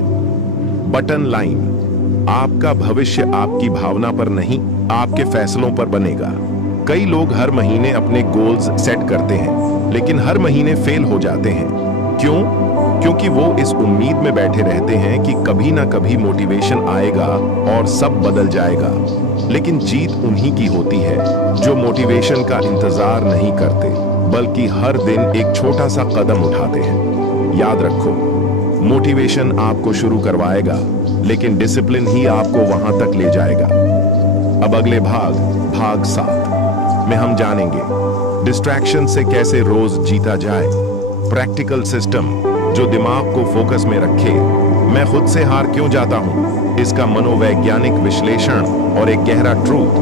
बटन लाइन, आपका भविष्य आपकी भावना पर नहीं, आपके फैसलों पर बनेगा। कई लोग हर महीने अपने गोल्स सेट करते हैं, लेकिन हर महीने फेल हो जाते हैं। क्यों? क्योंकि वो इस उम्मीद में बैठे रहते हैं कि कभी ना कभी मोटिवेशन आएगा और सब बदल जाएगा। लेकिन जीत उन्हीं की होती है जो मोटिवेशन का इंतजार नहीं करते, बल्कि हर दिन एक छोटा सा कदम उठाते हैं। याद रखो, मोटिवेशन आपको शुरू करवाएगा, लेकिन डिसिप्लिन ही आपको वहां तक ले जाएगा। अब अगले भाग 7 में हम जानेंगे डिस्ट्रैक्शन से कैसे रोज जीता जाए। प्रैक्टिकल सिस्टम जो दिमाग को फोकस में रखे। मैं खुद से हार क्यों जाता हूं, इसका मनोवैज्ञानिक विश्लेषण और एक गहरा ट्रूथ।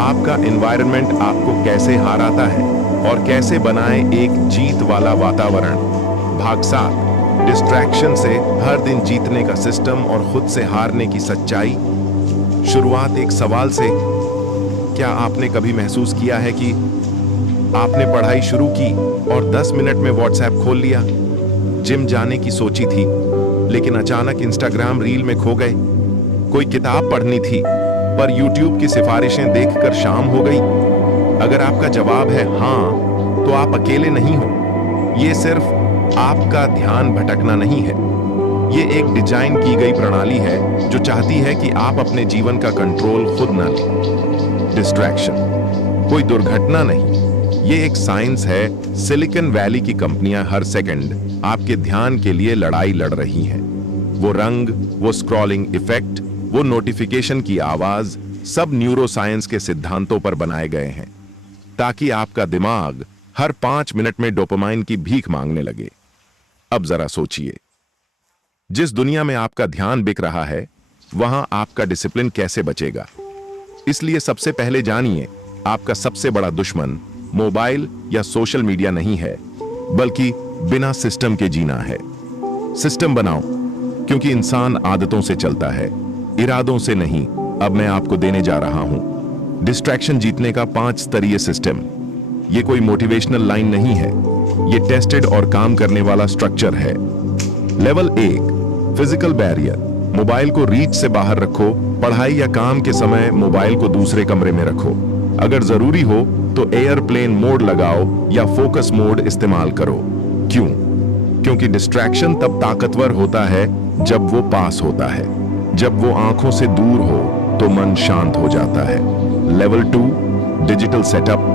आपका एनवायरनमेंट आपको कैसे हराता है और कैसे बनाए एक जीत वाला वातावरण। भाग 7, डिस्ट्रैक्शन से हर दिन जीतने का सिस्टम और खुद से हारने की सच्चाई। शुरुआत एक सवाल से। क्या आपने कभी महसूस किया है कि आपने पढ़ाई शुरू की और 10 मिनट में व्हाट्सएप खोल लिया? जिम जाने की सोची थी, लेकिन अचानक इंस्टाग्राम रील में खो गए। कोई किताब पढ़नी थी, पर यूट्यूब की सिफारिशें देखकर शाम हो गई। अगर आपका जवाब है हाँ, तो आप अकेले नहीं हो। ये सिर्फ आपका ध्यान भटकना नहीं है, ये एक डिजाइन की गई प्रणाली है जो चाहती है कि आप अपने जीवन का कंट्रोल खुद ना लें। डिस्ट्रैक्शन कोई दुर्घटना नहीं, ये एक साइंस है। सिलिकॉन वैली की कंपनियां हर सेकंड आपके ध्यान के लिए लड़ाई लड़ रही हैं। वो रंग, वो स्क्रॉलिंग इफेक्ट, वो नोटिफिकेशन की आवाज, सब न्यूरोसाइंस के सिद्धांतों पर बनाए गए हैं ताकि आपका दिमाग हर 5 मिनट में डोपामाइन की भीख मांगने लगे। अब जरा सोचिए, जिस दुनिया में आपका ध्यान बिक रहा है, वहां आपका डिसिप्लिन कैसे बचेगा? इसलिए सबसे पहले जानिए, आपका सबसे बड़ा दुश्मन मोबाइल या सोशल मीडिया नहीं है, बल्कि बिना सिस्टम के जीना है। सिस्टम बनाओ, क्योंकि इंसान आदतों से चलता है, इरादों से नहीं। अब मैं आपको देने जा रहा हूं डिस्ट्रैक्शन जीतने का 5 स्तरीय सिस्टम। ये कोई मोटिवेशनल लाइन नहीं है, ये टेस्टेड और काम करने वाला स्ट्रक्चर है। Level 1, physical barrier. मोबाइल को रीच से बाहर रखो। पढ़ाई या काम के समय मोबाइल को दूसरे कमरे में रखो। अगर जरूरी हो तो एयरप्लेन मोड लगाओ या फोकस मोड इस्तेमाल करो। क्यों? क्योंकि डिस्ट्रैक्शन तब ताकतवर होता है जब वो पास होता है। जब वो आंखों से दूर हो तो मन शांत हो जाता है। Level 2 digital setup.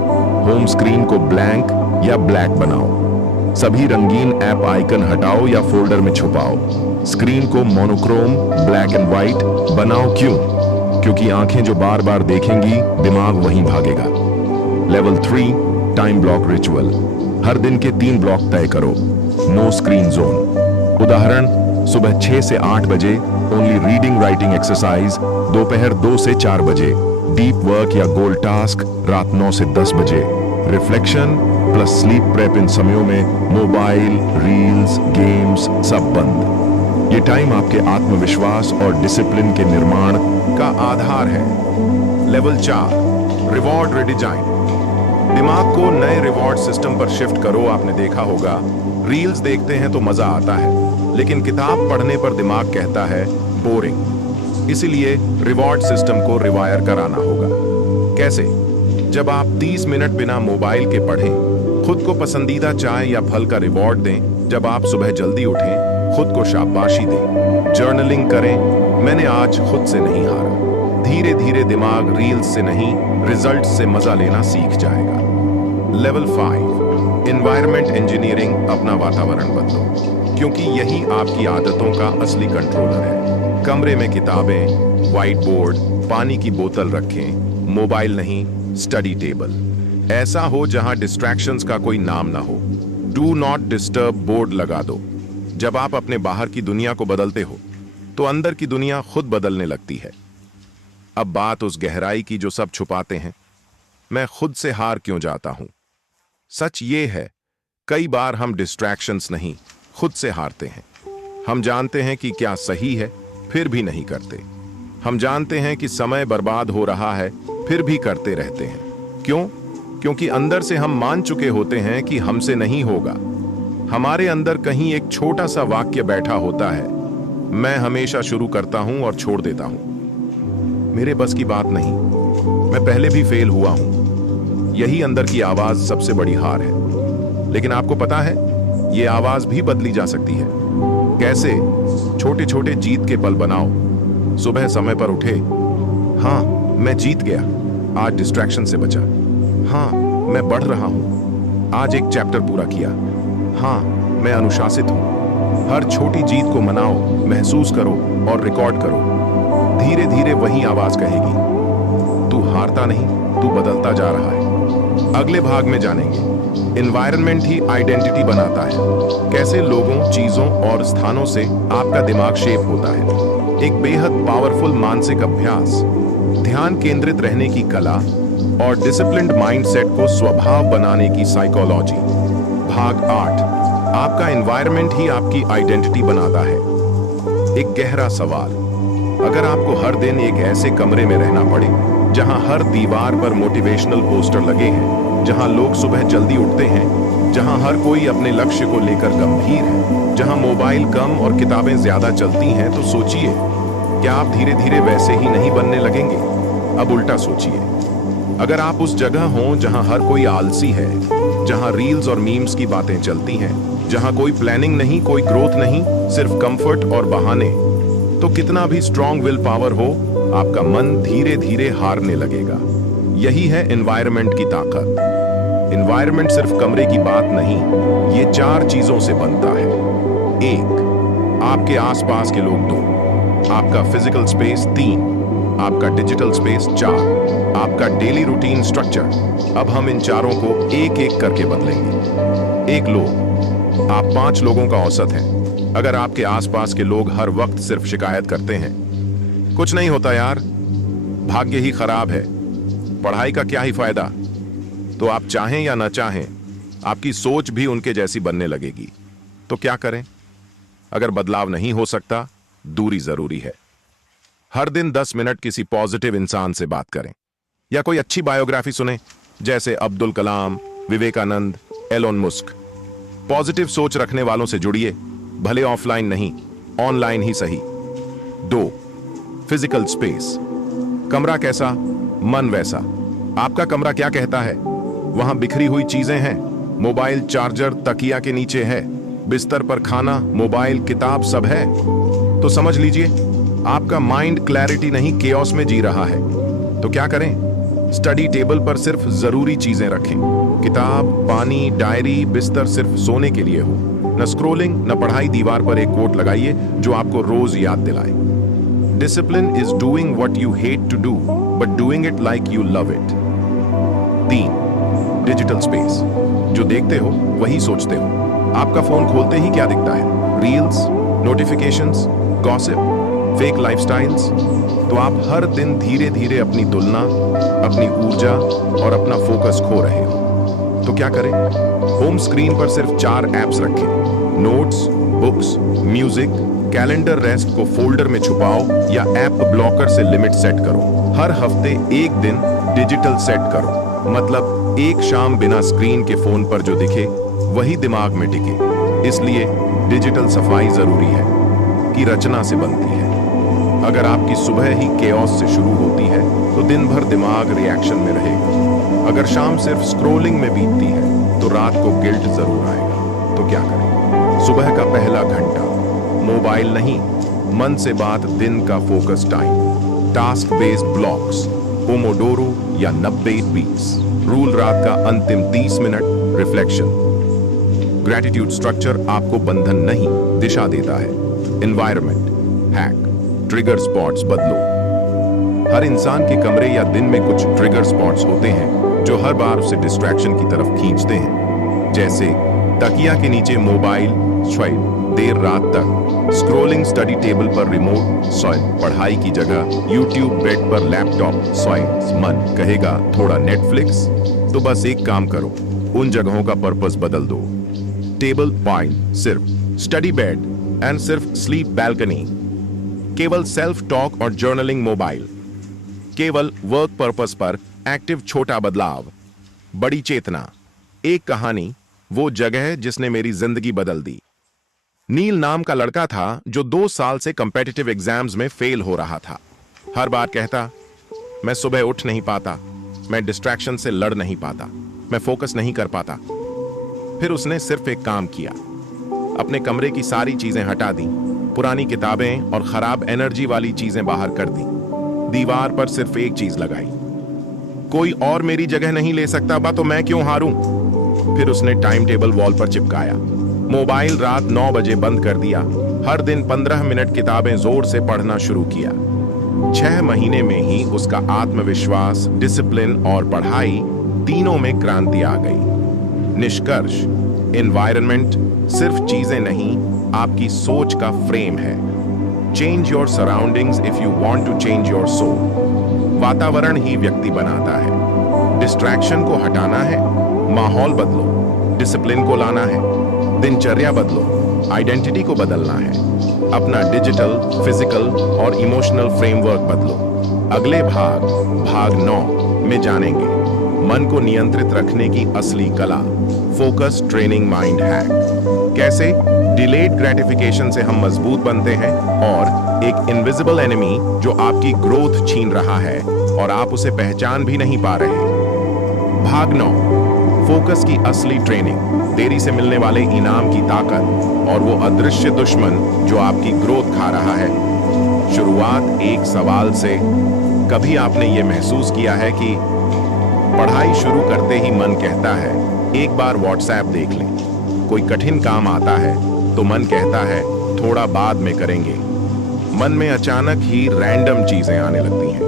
Home screen को ब्लैंक या ब्लैक बनाओ। सभी रंगीन ऐप आइकन हटाओ या फोल्डर में छुपाओ। स्क्रीन को मोनोक्रोम ब्लैक एंड व्हाइट बनाओ। क्यों? क्योंकि आंखें जो बार बार देखेंगी, दिमाग वहीं भागेगा। Level 3 time block ritual. हर दिन के 3 ब्लॉक तय करो। No screen zone. उदाहरण, सुबह 6 से 8 बजे ओनली रीडिंग राइटिंग एक्सरसाइज, दोपहर 2 से 4 बजे डीप वर्क या गोल टास्क, रात 9 से 10 बजे रिफ्लेक्शन प्लस स्लीप प्रेप। इन समयों में मोबाइल, रील्स, गेम्स सब बंद। ये टाइम आपके आत्मविश्वास और डिसिप्लिन के निर्माण का आधार है। Level 4 reward redesign. दिमाग को नए रिवॉर्ड सिस्टम पर शिफ्ट करो। आपने देखा होगा, रील्स देखते हैं तो मजा आता है, लेकिन किताब पढ़ने पर दिमाग कहता है बोरिंग। इसीलिए रिवॉर्ड सिस्टम को रिवायर कराना होगा। कैसे? जब आप 30 मिनट बिना मोबाइल के पढ़ें, खुद को पसंदीदा चाय या फल का रिवॉर्ड दें। जब आप सुबह जल्दी उठें, खुद को शाबाशी दें। जर्नलिंग करें, मैंने आज खुद से नहीं हारा। धीरे धीरे दिमाग रील्स से नहीं, रिजल्ट से मजा लेना सीख जाएगा। Level 5 environment engineering. अपना वातावरण बदलो, क्योंकि यही आपकी आदतों का असली कंट्रोलर है। कमरे में किताबें, व्हाइट बोर्ड, पानी की बोतल रखें। मोबाइल नहीं, स्टडी टेबल ऐसा हो जहां डिस्ट्रैक्शंस का कोई नाम ना हो। डू नॉट डिस्टर्ब बोर्ड लगा दो। जब आप अपने बाहर की दुनिया को बदलते हो तो अंदर की दुनिया खुद बदलने लगती है। अब बात उस गहराई की जो सब छुपाते हैं। मैं खुद से हार क्यों जाता हूं? सच ये है, कई बार हम डिस्ट्रैक्शंस नहीं, खुद से हारते हैं। हम जानते हैं कि क्या सही है, फिर भी नहीं करते। हम जानते हैं कि समय बर्बाद हो रहा है, फिर भी करते रहते हैं। क्यों? क्योंकि अंदर से हम मान चुके होते हैं कि हमसे नहीं होगा। हमारे अंदर कहीं एक छोटा सा वाक्य बैठा होता है, मैं हमेशा शुरू करता हूं और छोड़ देता हूं। मेरे बस की बात नहीं, मैं पहले भी फेल हुआ हूं। यही अंदर की आवाज सबसे बड़ी हार है। लेकिन आपको पता है, यह आवाज भी बदली जा सकती है। कैसे? छोटे छोटे जीत के पल बनाओ। सुबह समय पर उठे, हाँ मैं जीत गया, आज डिस्ट्रैक्शन से बचा। हाँ मैं बढ़ रहा हूं, आज एक चैप्टर पूरा किया। हाँ मैं अनुशासित हूं। हर छोटी जीत को मनाओ, महसूस करो और रिकॉर्ड करो। धीरे धीरे वही आवाज कहेगी, तू हारता नहीं, तू बदलता जा रहा है। अगले भाग में जानेंगे, एनवायरनमेंट ही आइडेंटिटी बनाता है। कैसे लोगों, चीजों और स्थानों से आपका दिमाग शेप होता है। एक बेहद पावरफुल मानसिक अभ्यास, ध्यान केंद्रित रहने की कला और डिसिप्लिन्ड माइंडसेट को स्वभाव बनाने की साइकोलॉजी। भाग 8, आपका एनवायरनमेंट ही आपकी आइडेंटिटी बनाता है। एक गहरा सवाल, अगर आपको हर दिन एक ऐसे कमरे में रहना पड़े जहां हर दीवार पर मोटिवेशनल पोस्टर लगे हैं, जहां लोग सुबह जल्दी उठते हैं, जहां हर कोई अपने लक्ष्य को लेकर गंभीर है, जहां मोबाइल कम और किताबें ज्यादा चलती हैं, तो सोचिए, क्या आप धीरे धीरे वैसे ही नहीं बनने लगेंगे? अब उल्टा सोचिए, अगर आप उस जगह हों जहां हर कोई आलसी है, जहां रील्स और मीम्स की बातें चलती हैं, जहां कोई प्लानिंग नहीं, कोई ग्रोथ नहीं, सिर्फ कंफर्ट और बहाने, तो कितना भी स्ट्रॉन्ग विल पावर हो, आपका मन धीरे धीरे हारने लगेगा। यही है एनवायरनमेंट की ताकत। एनवायरनमेंट सिर्फ कमरे की बात नहीं, ये 4 चीजों से बनता है। 1, आपके आसपास के लोग। 2, आपका फिजिकल स्पेस। 3, आपका डिजिटल स्पेस। 4, आपका डेली रूटीन स्ट्रक्चर। अब हम इन चारों को एक एक करके बदलेंगे। 1, लोग। आप 5 लोगों का औसत हैं। अगर आपके आसपास के लोग हर वक्त सिर्फ शिकायत करते हैं, कुछ नहीं होता यार, भाग्य ही खराब है, पढ़ाई का क्या ही फायदा, तो आप चाहें या ना चाहें, आपकी सोच भी उनके जैसी बनने लगेगी। तो क्या करें? अगर बदलाव नहीं हो सकता, दूरी जरूरी है। हर दिन 10 मिनट किसी पॉजिटिव इंसान से बात करें या कोई अच्छी बायोग्राफी सुने, जैसे Abdul Kalam, Vivekananda, Elon Musk. Positive सोच रखने वालों से जुड़िए, भले ऑफलाइन नहीं, ऑनलाइन ही सही। 2, फिजिकल स्पेस। कमरा कैसा, मन वैसा। आपका कमरा क्या कहता है? वहां बिखरी हुई चीजें हैं। मोबाइल चार्जर तकिया के नीचे है, बिस्तर पर खाना, मोबाइल, किताब सब है। तो समझ लीजिए आपका माइंड क्लैरिटी नहीं, केओस में जी रहा है। तो क्या करें? स्टडी टेबल पर सिर्फ जरूरी चीजें रखें। किताब, पानी, डायरी, बिस्तर सिर्फ सोने के लिए हो। न स्क्रोलिंग, न पढ़ाई। दीवार पर एक कोट लगाइए जो आपको रोज याद दिलाए। Discipline is doing what you hate to do but doing it like you love it. 3, digital space. जो देखते हो वही सोचते हो। आपका फोन खोलते ही क्या दिखता है? Reels, notifications, gossip, fake lifestyles. तो आप हर दिन धीरे धीरे अपनी तुलना, अपनी ऊर्जा और अपना फोकस खो रहे हो। तो क्या करें? होम स्क्रीन पर सिर्फ 4 ऐप्स रखें। Notes, books, music, calendar. Rest को फोल्डर में छुपाओ या ऐप ब्लॉकर से लिमिट सेट करो। हर हफ्ते एक दिन डिजिटल सेट करो, मतलब एक शाम बिना स्क्रीन के फोन पर जो दिखे वही दिमाग में टिके। इसलिए डिजिटल सफाई जरूरी है कि रचना से बनती है। अगर आपकी सुबह ही केओस से शुरू होती है तो दिन भर दिमाग रिएक्शन में रहेगा। अगर शाम सिर्फ स्क्रोलिंग में बीतती है तो रात को गिल्ट जरूर आएगा। तो क्या करें? सुबह का पहला घंटा मोबाइल नहीं, मन से बात, दिन का focus time, task based blocks, Pomodoro या 90-20 रूल। रात का अंतिम 30 मिनट रिफ्लेक्शन। ग्रैटिट्यूड स्ट्रक्चर आपको बंधन नहीं, दिशा देता है। एनवायरनमेंट हैक, ट्रिगर स्पॉट्स बदलो। हर इंसान के कमरे या दिन में कुछ ट्रिगर स्पॉट्स होते हैं जो हर बार उसे डिस्ट्रैक्शन की तरफ खींचते हैं। जैसे तकिया के नीचे मोबाइल स्वाइप, देर रात तक स्क्रोलिंग, स्टडी टेबल पर रिमोट स्वाइप, पढ़ाई की जगह यूट्यूब, बेड पर लैपटॉप स्वाइप। मन कहेगा थोड़ा नेटफ्लिक्स, तो बस एक काम करो, उन जगहों का पर्पस बदल दो। टेबल पॉइंट सिर्फ स्टडी बेड एंड सिर्फ स्लीप बैल्कनी। केवल सेल्फ टॉक और जर्नलिंग मोबाइल। केवल वर्क पर्पस पर एक्टिव छोटा बदलाव। बड़ी चेतना। एक कहानी, वो जगह जिसने मेरी जिंदगी बदल दी। नील नाम का लड़का था जो 2 साल से कंपेटिटिव एग्जाम्स में फेल हो रहा था। हर बार कहता, मैं सुबह उठ नहीं पाता, मैं डिस्ट्रैक्शन से लड़ नहीं पाता, मैं फोकस नहीं कर पाता। फिर उसने सिर्फ एक काम किया, अपने कमरे की सारी चीजें हटा दी, पुरानी किताबें और खराब एनर्जी वाली चीजें बाहर कर दी। दीवार पर सिर्फ एक चीज लगाई, कोई और मेरी जगह नहीं ले सकता बा तो मैं क्यों हारूं। फिर उसने टाइम टेबल वॉल पर चिपकाया। मोबाइल रात 9 बजे बंद कर दिया। हर दिन 15 मिनट किताबें जोर से पढ़ना शुरू किया। 6 महीने में ही उसका आत्मविश्वास, डिसिप्लिन और पढ़ाई तीनों में क्रांति आ गई। निष्कर्ष, एनवायरनमेंट सिर्फ चीजें नहीं, आपकी सोच का फ्रेम है। Change your surroundings if you want to change your soul. वातावरण ही व्यक्ति बनाता है। डिस्ट्रैक्शन को हटाना है, माहौल बदलो। डिसिप्लिन को लाना है, दिनचर्या बदलो। आइडेंटिटी को बदलना है, अपना डिजिटल, फिजिकल और इमोशनल फ्रेमवर्क बदलो। अगले भाग 9 में जानेंगे मन को नियंत्रित रखने की असली कला, फोकस ट्रेनिंग माइंड हैक। कैसे डिलेड ग्रेटिफिकेशन से हम मजबूत बनते हैं और एक इनविजिबल एनिमी जो आपकी ग्रोथ छीन रहा है और आप उसे पहचान भी नहीं पा रहे। भाग 9, फोकस की असली ट्रेनिंग, देरी से मिलने वाले इनाम की ताकत और वो अदृश्य दुश्मन जो आपकी ग्रोथ खा रहा है। शुरुआत एक सवाल से। कभी आपने ये महसूस किया है कि पढ़ाई शुरू करते ही मन कहता है एक बार व्हाट्सएप देख लें, कोई कठिन काम आता है तो मन कहता है थोड़ा बाद में करेंगे। मन में अचानक ही रैंडम चीजें आने लगती हैं,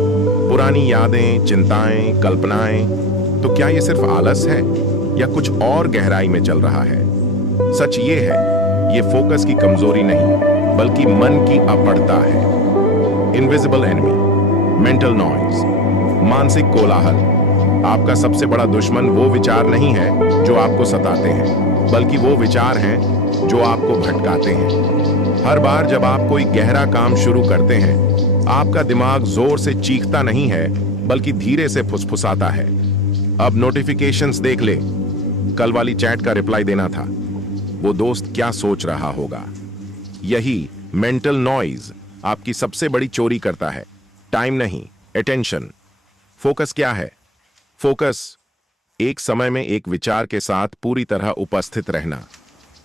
पुरानी यादें, चिंताएं, कल्पनाएं। तो क्या ये सिर्फ आलस है या कुछ और गहराई में चल रहा है? सच ये है, ये फोकस की कमजोरी नहीं बल्कि मन की अपढ़ता है। इनविजिबल एनिमी, मेंटल नॉइज, मानसिक कोलाहल। आपका सबसे बड़ा दुश्मन वो विचार नहीं है जो आपको सताते हैं, बल्कि वो विचार हैं जो आपको भटकाते हैं। हर बार जब आप कोई गहरा काम शुरू करते हैं, आपका दिमाग जोर से चीखता नहीं है बल्कि धीरे से फुसफुसाता है। अब नोटिफिकेशंस देख ले, कल वाली चैट का रिप्लाई देना था, वो दोस्त क्या सोच रहा होगा। यही मेंटल नॉइज आपकी सबसे बड़ी चोरी करता है। टाइम नहीं, अटेंशन। फोकस क्या है? फोकस एक समय में एक विचार के साथ पूरी तरह उपस्थित रहना।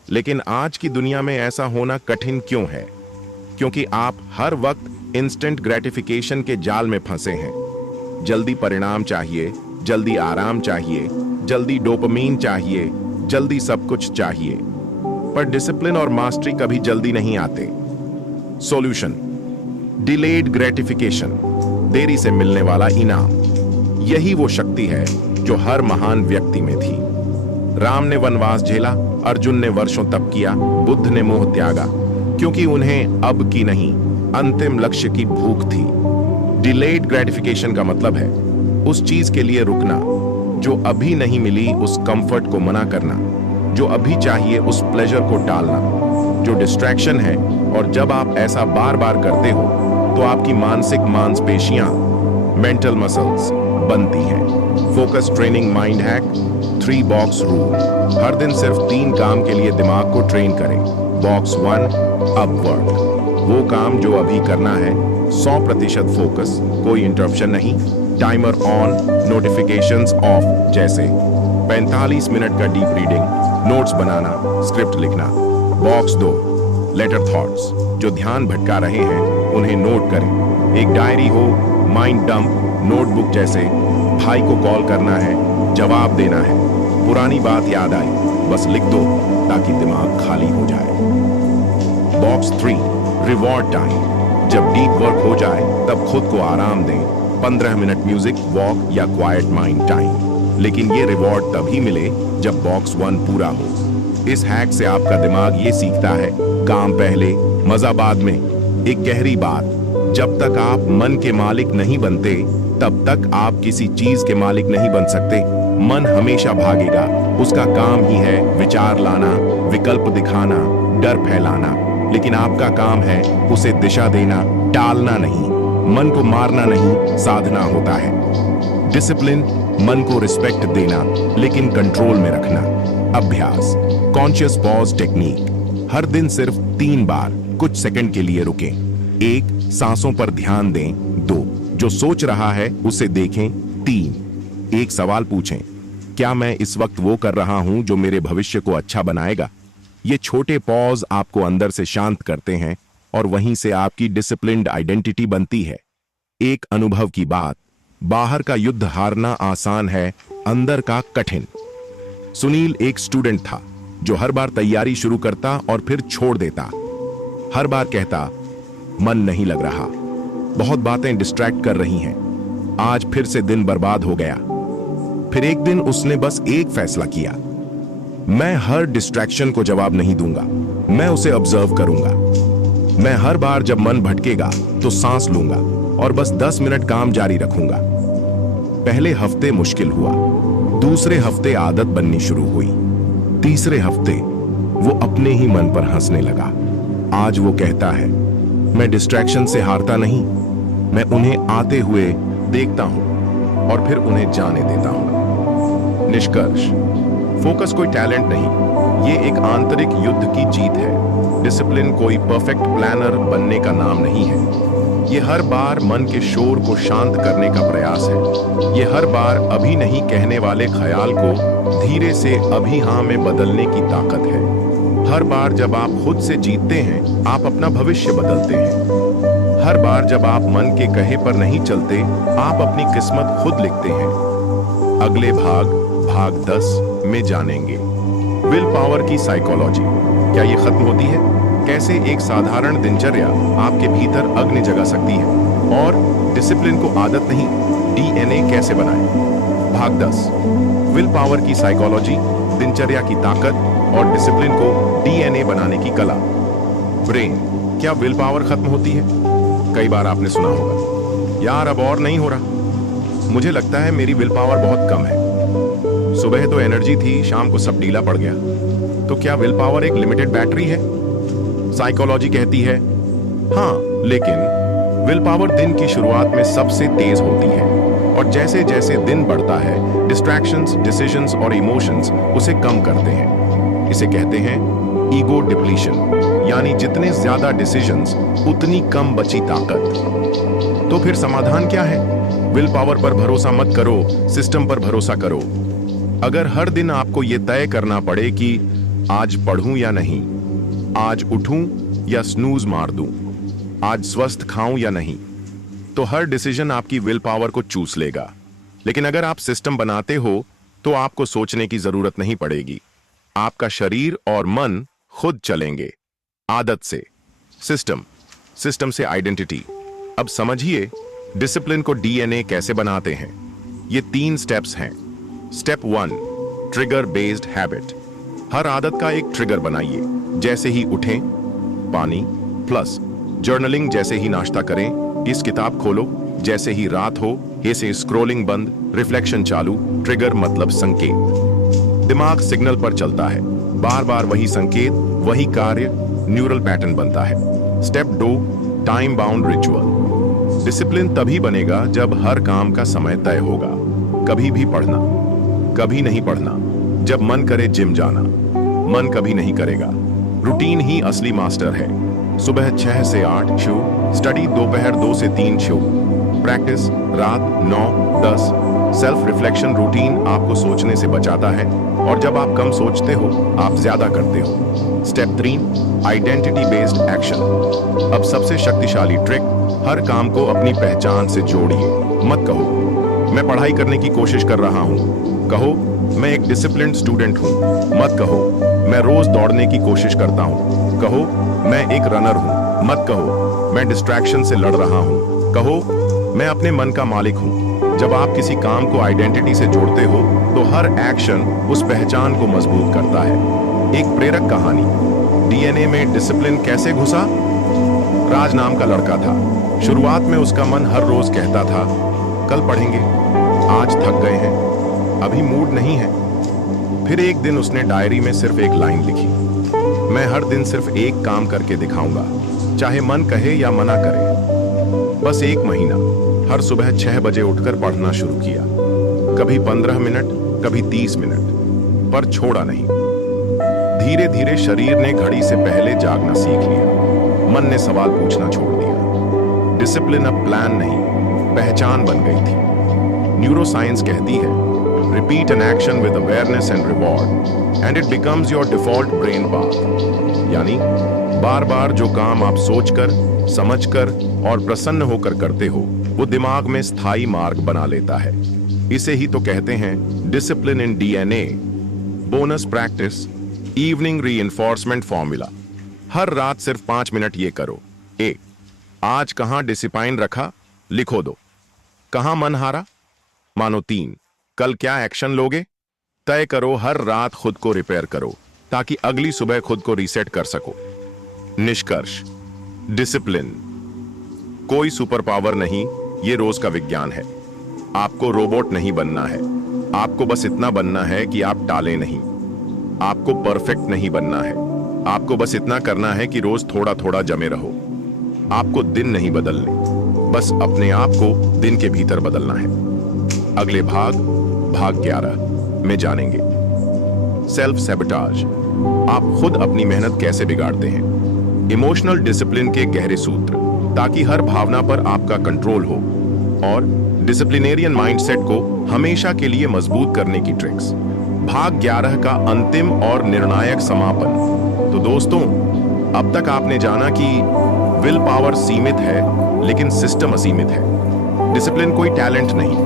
लेकिन आज की दुनिया में ऐसा होना कठिन क्यों है? क्योंकि आप हर वक्त इंस्टेंट ग्रेटिफिकेशन के जाल में फंसे हैं। जल्दी परिणाम चाहिए, जल्दी आराम चाहिए, जल्दी डोपामीन चाहिए, जल्दी सब कुछ चाहिए। पर डिसिप्लिन और मास्टरी कभी जल्दी नहीं आते। सॉल्यूशन: डिलेड ग्रेटिफिकेशन, देरी से मिलने वाला इनाम। यही वो शक्ति है जो हर महान व्यक्ति में थी। राम ने वनवास झेला, अर्जुन ने वर्षों तप किया, बुद्ध ने मोह त्यागा, क्योंकि उन्हें अब की नहीं, अंतिम लक्ष्य की भूख थी। डिलेड ग्रेटिफिकेशन का मतलब है उस चीज के लिए रुकना जो अभी नहीं मिली, उस कंफर्ट को मना करना जो अभी चाहिए, उस प्लेजर को टालना जो डिस्ट्रैक्शन है। और जब आप ऐसा बार बार करते हो तो आपकी मानसिक मांसपेशियां, मेंटल मसल्स बनती हैं। Focus training mind hack 3 box rule. हर दिन सिर्फ 3 काम के लिए दिमाग को ट्रेन करें। बॉक्स 1, अपवर्क, वो काम जो अभी करना है, 100% फोकस, कोई इंटरप्शन नहीं, टाइमर ऑन, नोटिफिकेशंस ऑफ। जैसे 45 मिनट का डीप रीडिंग, नोट्स बनाना, स्क्रिप्ट लिखना। बॉक्स 2, लेटर थॉट्स, जो ध्यान भटका रहे हैं उन्हें नोट करें। एक डायरी हो, माइंड डंप, नोटबुक जैसे। भाई को कॉल करना है, जवाब देना है, पुरानी बात याद आई, बस लिख दो ताकि दिमाग खाली हो जाए। बॉक्स 3, रिवॉर्ड टाइम, जब डीप वर्क हो जाए तब खुद को आराम दें। 15 मिनट म्यूजिक, वॉक या क्वाइट माइंड टाइम। लेकिन ये रिवॉर्ड तभी मिले जब बॉक्स 1 पूरा हो। इस हैक से आपका दिमाग ये सीखता है, काम पहले, मजा बाद में। एक गहरी बात, जब तक आप मन के मालिक नहीं बनते तब तक आप किसी चीज के मालिक नहीं बन सकते। मन हमेशा भागेगा, उसका काम ही है विचार लाना, विकल्प दिखाना, डर फैलाना। लेकिन आपका काम है उसे दिशा देना, टालना नहीं। मन को मारना नहीं, साधना होता है। डिसिप्लिन, मन को रिस्पेक्ट देना लेकिन कंट्रोल में रखना। अभ्यास, कॉन्शियस पॉज टेक्निक, हर दिन सिर्फ 3 बार कुछ सेकंड के लिए रुकें। 1, सांसों पर ध्यान दें। 2, जो सोच रहा है उसे देखें। 3, एक सवाल पूछें, क्या मैं इस वक्त वो कर रहा हूं जो मेरे भविष्य को अच्छा बनाएगा? ये छोटे पॉज आपको अंदर से शांत करते हैं और वहीं से आपकी डिसिप्लिन्ड आइडेंटिटी बनती है। एक अनुभव की बात, बाहर का युद्ध हारना आसान है, अंदर का कठिन। सुनील एक स्टूडेंट था जो हर बार तैयारी शुरू करता और फिर छोड़ देता। हर बार कहता, मन नहीं लग रहा, बहुत बातें डिस्ट्रैक्ट कर रही हैं। आज फिर से दिन बर्बाद हो गया। फिर एक दिन उसने बस एक फैसला किया, मैं हर डिस्ट्रैक्शन को जवाब नहीं दूंगा, मैं उसे ऑब्जर्व करूंगा। मैं हर बार जब मन भटकेगा तो सांस लूंगा और बस 10 मिनट काम जारी रखूंगा। पहले हफ्ते मुश्किल हुआ, दूसरे हफ्ते आदत बननी शुरू हुई, तीसरे हफ्ते वो अपने ही मन पर हंसने लगा। आज वो कहता है, मैं डिस्ट्रैक्शन से हारता नहीं, मैं उन्हें आते हुए देखता हूं और फिर उन्हें जाने देता हूं। निष्कर्ष, फोकस कोई टैलेंट नहीं, ये एक आंतरिक युद्ध की जीत है। डिसिप्लिन कोई परफेक्ट प्लानर बनने का नाम नहीं है, ये हर बार मन के शोर को शांत करने का प्रयास है। ये हर बार अभी नहीं कहने वाले ख्याल को धीरे से अभी हाँ में बदलने की ताकत है। हर बार जब आप खुद से जीतते हैं, आप अपना भविष्य बदलते हैं। हर बार जब आप मन के कहे पर नहीं चलते, आप अपनी किस्मत खुद लिखते हैं। अगले भाग 10 में जानेंगे विल पावर की साइकोलॉजी। क्या ये खत्म होती है? कैसे एक साधारण दिनचर्या आपके भीतर अग्नि जगा सकती है? और डिसिप्लिन को आदत नहीं, डीएनए कैसे बनाएं? भाग 10, विल पावर की साइकोलॉजी, दिनचर्या की ताकत और डिसिप्लिन को डीएनए बनाने की कला। ब्रेन, क्या विल पावर खत्म होती है? कई बार आपने सुना होगा, यार अब और नहीं हो रहा, मुझे लगता है मेरी विल पावर बहुत कम है। सुबह तो एनर्जी थी, शाम को सब ढीला पड़ गया। तो क्या विल पावर एक लिमिटेड बैटरी है? साइकोलॉजी कहती है हाँ, लेकिन विल पावर दिन की शुरुआत में सबसे तेज होती है और जैसे जैसे दिन बढ़ता है, डिस्ट्रैक्शंस, डिसीजंस और इमोशंस उसे कम करते हैं। इसे कहते हैं ईगो डिप्लीशन, यानी जितने ज्यादा डिसीजंस उतनी कम बची ताकत। तो फिर समाधान क्या है? विल पावर पर भरोसा मत करो, सिस्टम पर भरोसा करो। अगर हर दिन आपको यह तय करना पड़े कि आज पढ़ूं या नहीं, आज उठूं या स्नूज मार दूं, आज स्वस्थ खाऊं या नहीं, तो हर डिसीजन आपकी विल पावर को चूस लेगा। लेकिन अगर आप सिस्टम बनाते हो तो आपको सोचने की जरूरत नहीं पड़ेगी। आपका शरीर और मन खुद चलेंगे। आदत से सिस्टम, सिस्टम से आइडेंटिटी। अब समझिए डिसिप्लिन को डीएनए कैसे बनाते हैं। ये 3 स्टेप्स हैं। Step 1, trigger based habit. हर आदत का एक ट्रिगर बनाइए। जैसे ही उठें पानी, प्लस जर्नलिंग जैसे ही नाश्ता करें, इस किताब खोलो जैसे ही रात हो, ऐसे स्क्रोलिंग बंद, रिफ्लेक्शन चालू। ट्रिगर मतलब संकेत। दिमाग सिग्नल पर चलता है, बार बार वही संकेत, वही कार्य, न्यूरल पैटर्न बनता है। Step 2, time bound ritual. Discipline तभी बनेगा जब हर काम का समय तय होगा। कभी भी पढ़ना, कभी नहीं पढ़ना। जब मन करे जिम जाना, मन कभी नहीं करेगा। रूटीन ही असली मास्टर है। सुबह 6 से 8 शो स्टडी, दोपहर 2 से 3 शो प्रैक्टिस, रात 9-10 सेल्फ रिफ्लेक्शन। रूटीन आपको सोचने से बचाता है, और जब आप कम सोचते हो आप ज्यादा करते हो। Step 3, identity based action. अब सबसे शक्तिशाली ट्रिक, हर काम को अपनी पहचान से जोड़िए। मत कहो मैं पढ़ाई करने की कोशिश कर रहा हूं, कहो मैं एक डिसिप्लिन्ड स्टूडेंट हूं। मत कहो मैं रोज दौड़ने की कोशिश करता हूं, कहो मैं एक रनर हूं। मत कहो मैं डिस्ट्रैक्शन से लड़ रहा हूं, कहो मैं अपने मन का मालिक हूं। जब आप किसी काम को आइडेंटिटी से जोड़ते हो तो हर एक्शन उस पहचान को मजबूत करता है। एक प्रेरक कहानी, डीएनए में डिसिप्लिन कैसे घुसा। राज नाम का लड़का था। शुरुआत में उसका मन हर रोज कहता था कल पढ़ेंगे, आज थक गए हैं, अभी मूड नहीं है। फिर एक दिन उसने डायरी में सिर्फ एक लाइन लिखी, मैं हर दिन सिर्फ एक काम करके दिखाऊंगा, चाहे मन कहे या मना करे। बस 1 महीना हर सुबह 6 बजे उठकर पढ़ना शुरू किया। कभी 15 मिनट, कभी 30 मिनट, पर छोड़ा नहीं। धीरे धीरे शरीर ने घड़ी से पहले जागना सीख लिया, मन ने सवाल पूछना छोड़ दिया। डिसिप्लिन अब प्लान नहीं, पहचान बन गई थी। न्यूरोसाइंस कहती है repeat an action with awareness and reward and it becomes your default brain path. यानी बार बार जो काम आप सोचकर, समझकर और प्रसन्न होकर करते हो वो दिमाग में स्थायी मार्ग बना लेता है। इसे ही तो कहते हैं discipline in DNA. Bonus practice, evening reinforcement formula. हर रात सिर्फ 5 मिनट ये करो। 1, आज कहां डिसिप्लिन रखा, लिखो दो। कहां मन हारा, मानो 3, कल क्या एक्शन लोगे, तय करो। हर रात खुद को रिपेयर करो ताकि अगली सुबह खुद को रीसेट कर सको। निष्कर्ष, डिसिप्लिन कोई सुपर पावर नहीं, ये रोज का विज्ञान है। आपको रोबोट नहीं बनना है, आपको बस इतना बनना है कि आप टालें नहीं। आपको परफेक्ट नहीं बनना है, आपको बस इतना करना है कि रोज थोड़ा थोड़ा जमे रहो। आपको दिन नहीं बदलने, बस अपने आप को दिन के भीतर बदलना है। अगले भाग 11 में जानेंगे सेल्फ सैबोटाज। आप खुद अपनी मेहनत कैसे बिगाड़ते हैं। इमोशनल डिसिप्लिन के गहरे सूत्र, ताकि हर भावना पर आपका कंट्रोल हो, और डिसिप्लिनेरियन माइंडसेट को हमेशा के लिए मजबूत करने की ट्रिक्स। भाग 11 का अंतिम और निर्णायक समापन। तो दोस्तों, अब तक आपने जाना कि विल पावर सीमित है लेकिन सिस्टम असीमित है। डिसिप्लिन कोई टैलेंट नहीं,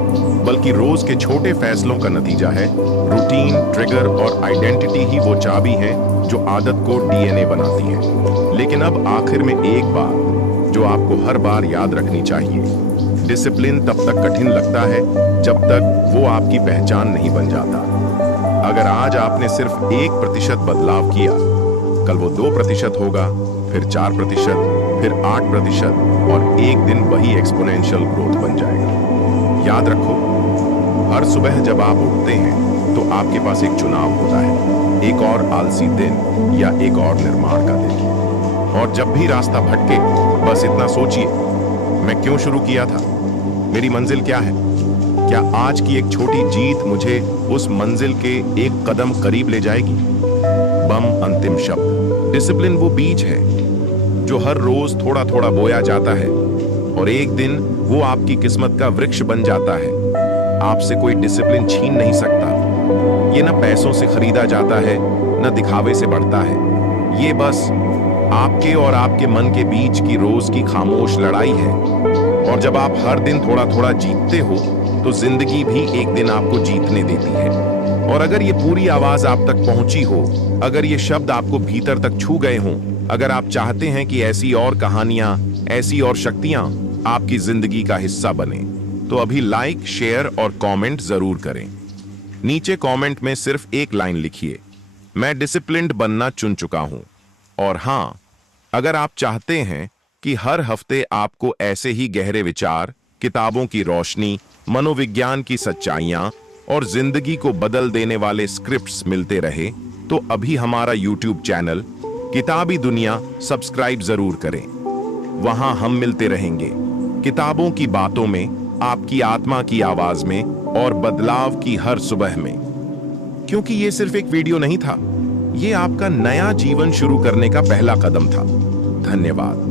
बल्कि रोज के छोटे फैसलों का नतीजा है। रूटीन, ट्रिगर और आइडेंटिटी ही वो चाबी हैं जो आदत को डीएनए बनाती है। लेकिन अब आखिर में एक बात जो आपको हर बार याद रखनी चाहिए, डिसिप्लिन तब तक कठिन लगता है जब तक वो आपकी पहचान नहीं बन जाता। अगर आज आपने सिर्फ 1% बदलाव किया, कल वो 2% होगा, फिर 4%, फिर 8%, और एक दिन वही एक्सपोनेंशियल ग्रोथ बन जाएगा। याद रखो, हर सुबह जब आप उठते हैं तो आपके पास एक चुनाव होता है, एक और आलसी दिन या एक और निर्माण का दिन। और जब भी रास्ता भटके, बस इतना सोचिए, मैं क्यों शुरू किया था, मेरी मंजिल क्या है। क्या आज की एक छोटी जीत मुझे उस मंजिल के एक कदम करीब ले जाएगी। बम अंतिम शब्द। डिसिप्लिन वो बीज है जो हर रोज थोड़ा थोड़ा बोया जाता है, और एक दिन वो आपकी किस्मत का वृक्ष बन जाता है। आपसे कोई डिसिप्लिन छीन नहीं सकता, ये न पैसों से खरीदा जाता है, न दिखावे से बढ़ता है। ये बस आपके और आपके मन के बीच की रोज की खामोश लड़ाई है। और जब आप हर दिन थोड़ा थोड़ा जीतते हो तो जिंदगी भी एक दिन आपको जीतने देती है। और अगर ये पूरी आवाज आप तक पहुंची हो, अगर ये शब्द आपको भीतर तक छू गए हों, अगर आप चाहते हैं कि ऐसी और कहानियां, ऐसी और शक्तियां आपकी जिंदगी का हिस्सा बने, तो अभी लाइक, शेयर और कमेंट जरूर करें। नीचे कमेंट में सिर्फ एक लाइन लिखिए, मैं डिसिप्लिन्ड बनना चुन चुका हूं। और हां, अगर आप चाहते हैं कि हर हफ्ते आपको ऐसे ही गहरे विचार, किताबों की रोशनी, मनोविज्ञान की सच्चाइयां और जिंदगी को बदल देने वाले स्क्रिप्ट्स मिलते रहे, तो अभी हमारा YouTube चैनल किताबी दुनिया सब्सक्राइब जरूर करें। वहां हम मिलते रहेंगे किताबों की बातों में, आपकी आत्मा की आवाज में और बदलाव की हर सुबह में। क्योंकि ये सिर्फ एक वीडियो नहीं था, ये आपका नया जीवन शुरू करने का पहला कदम था। धन्यवाद।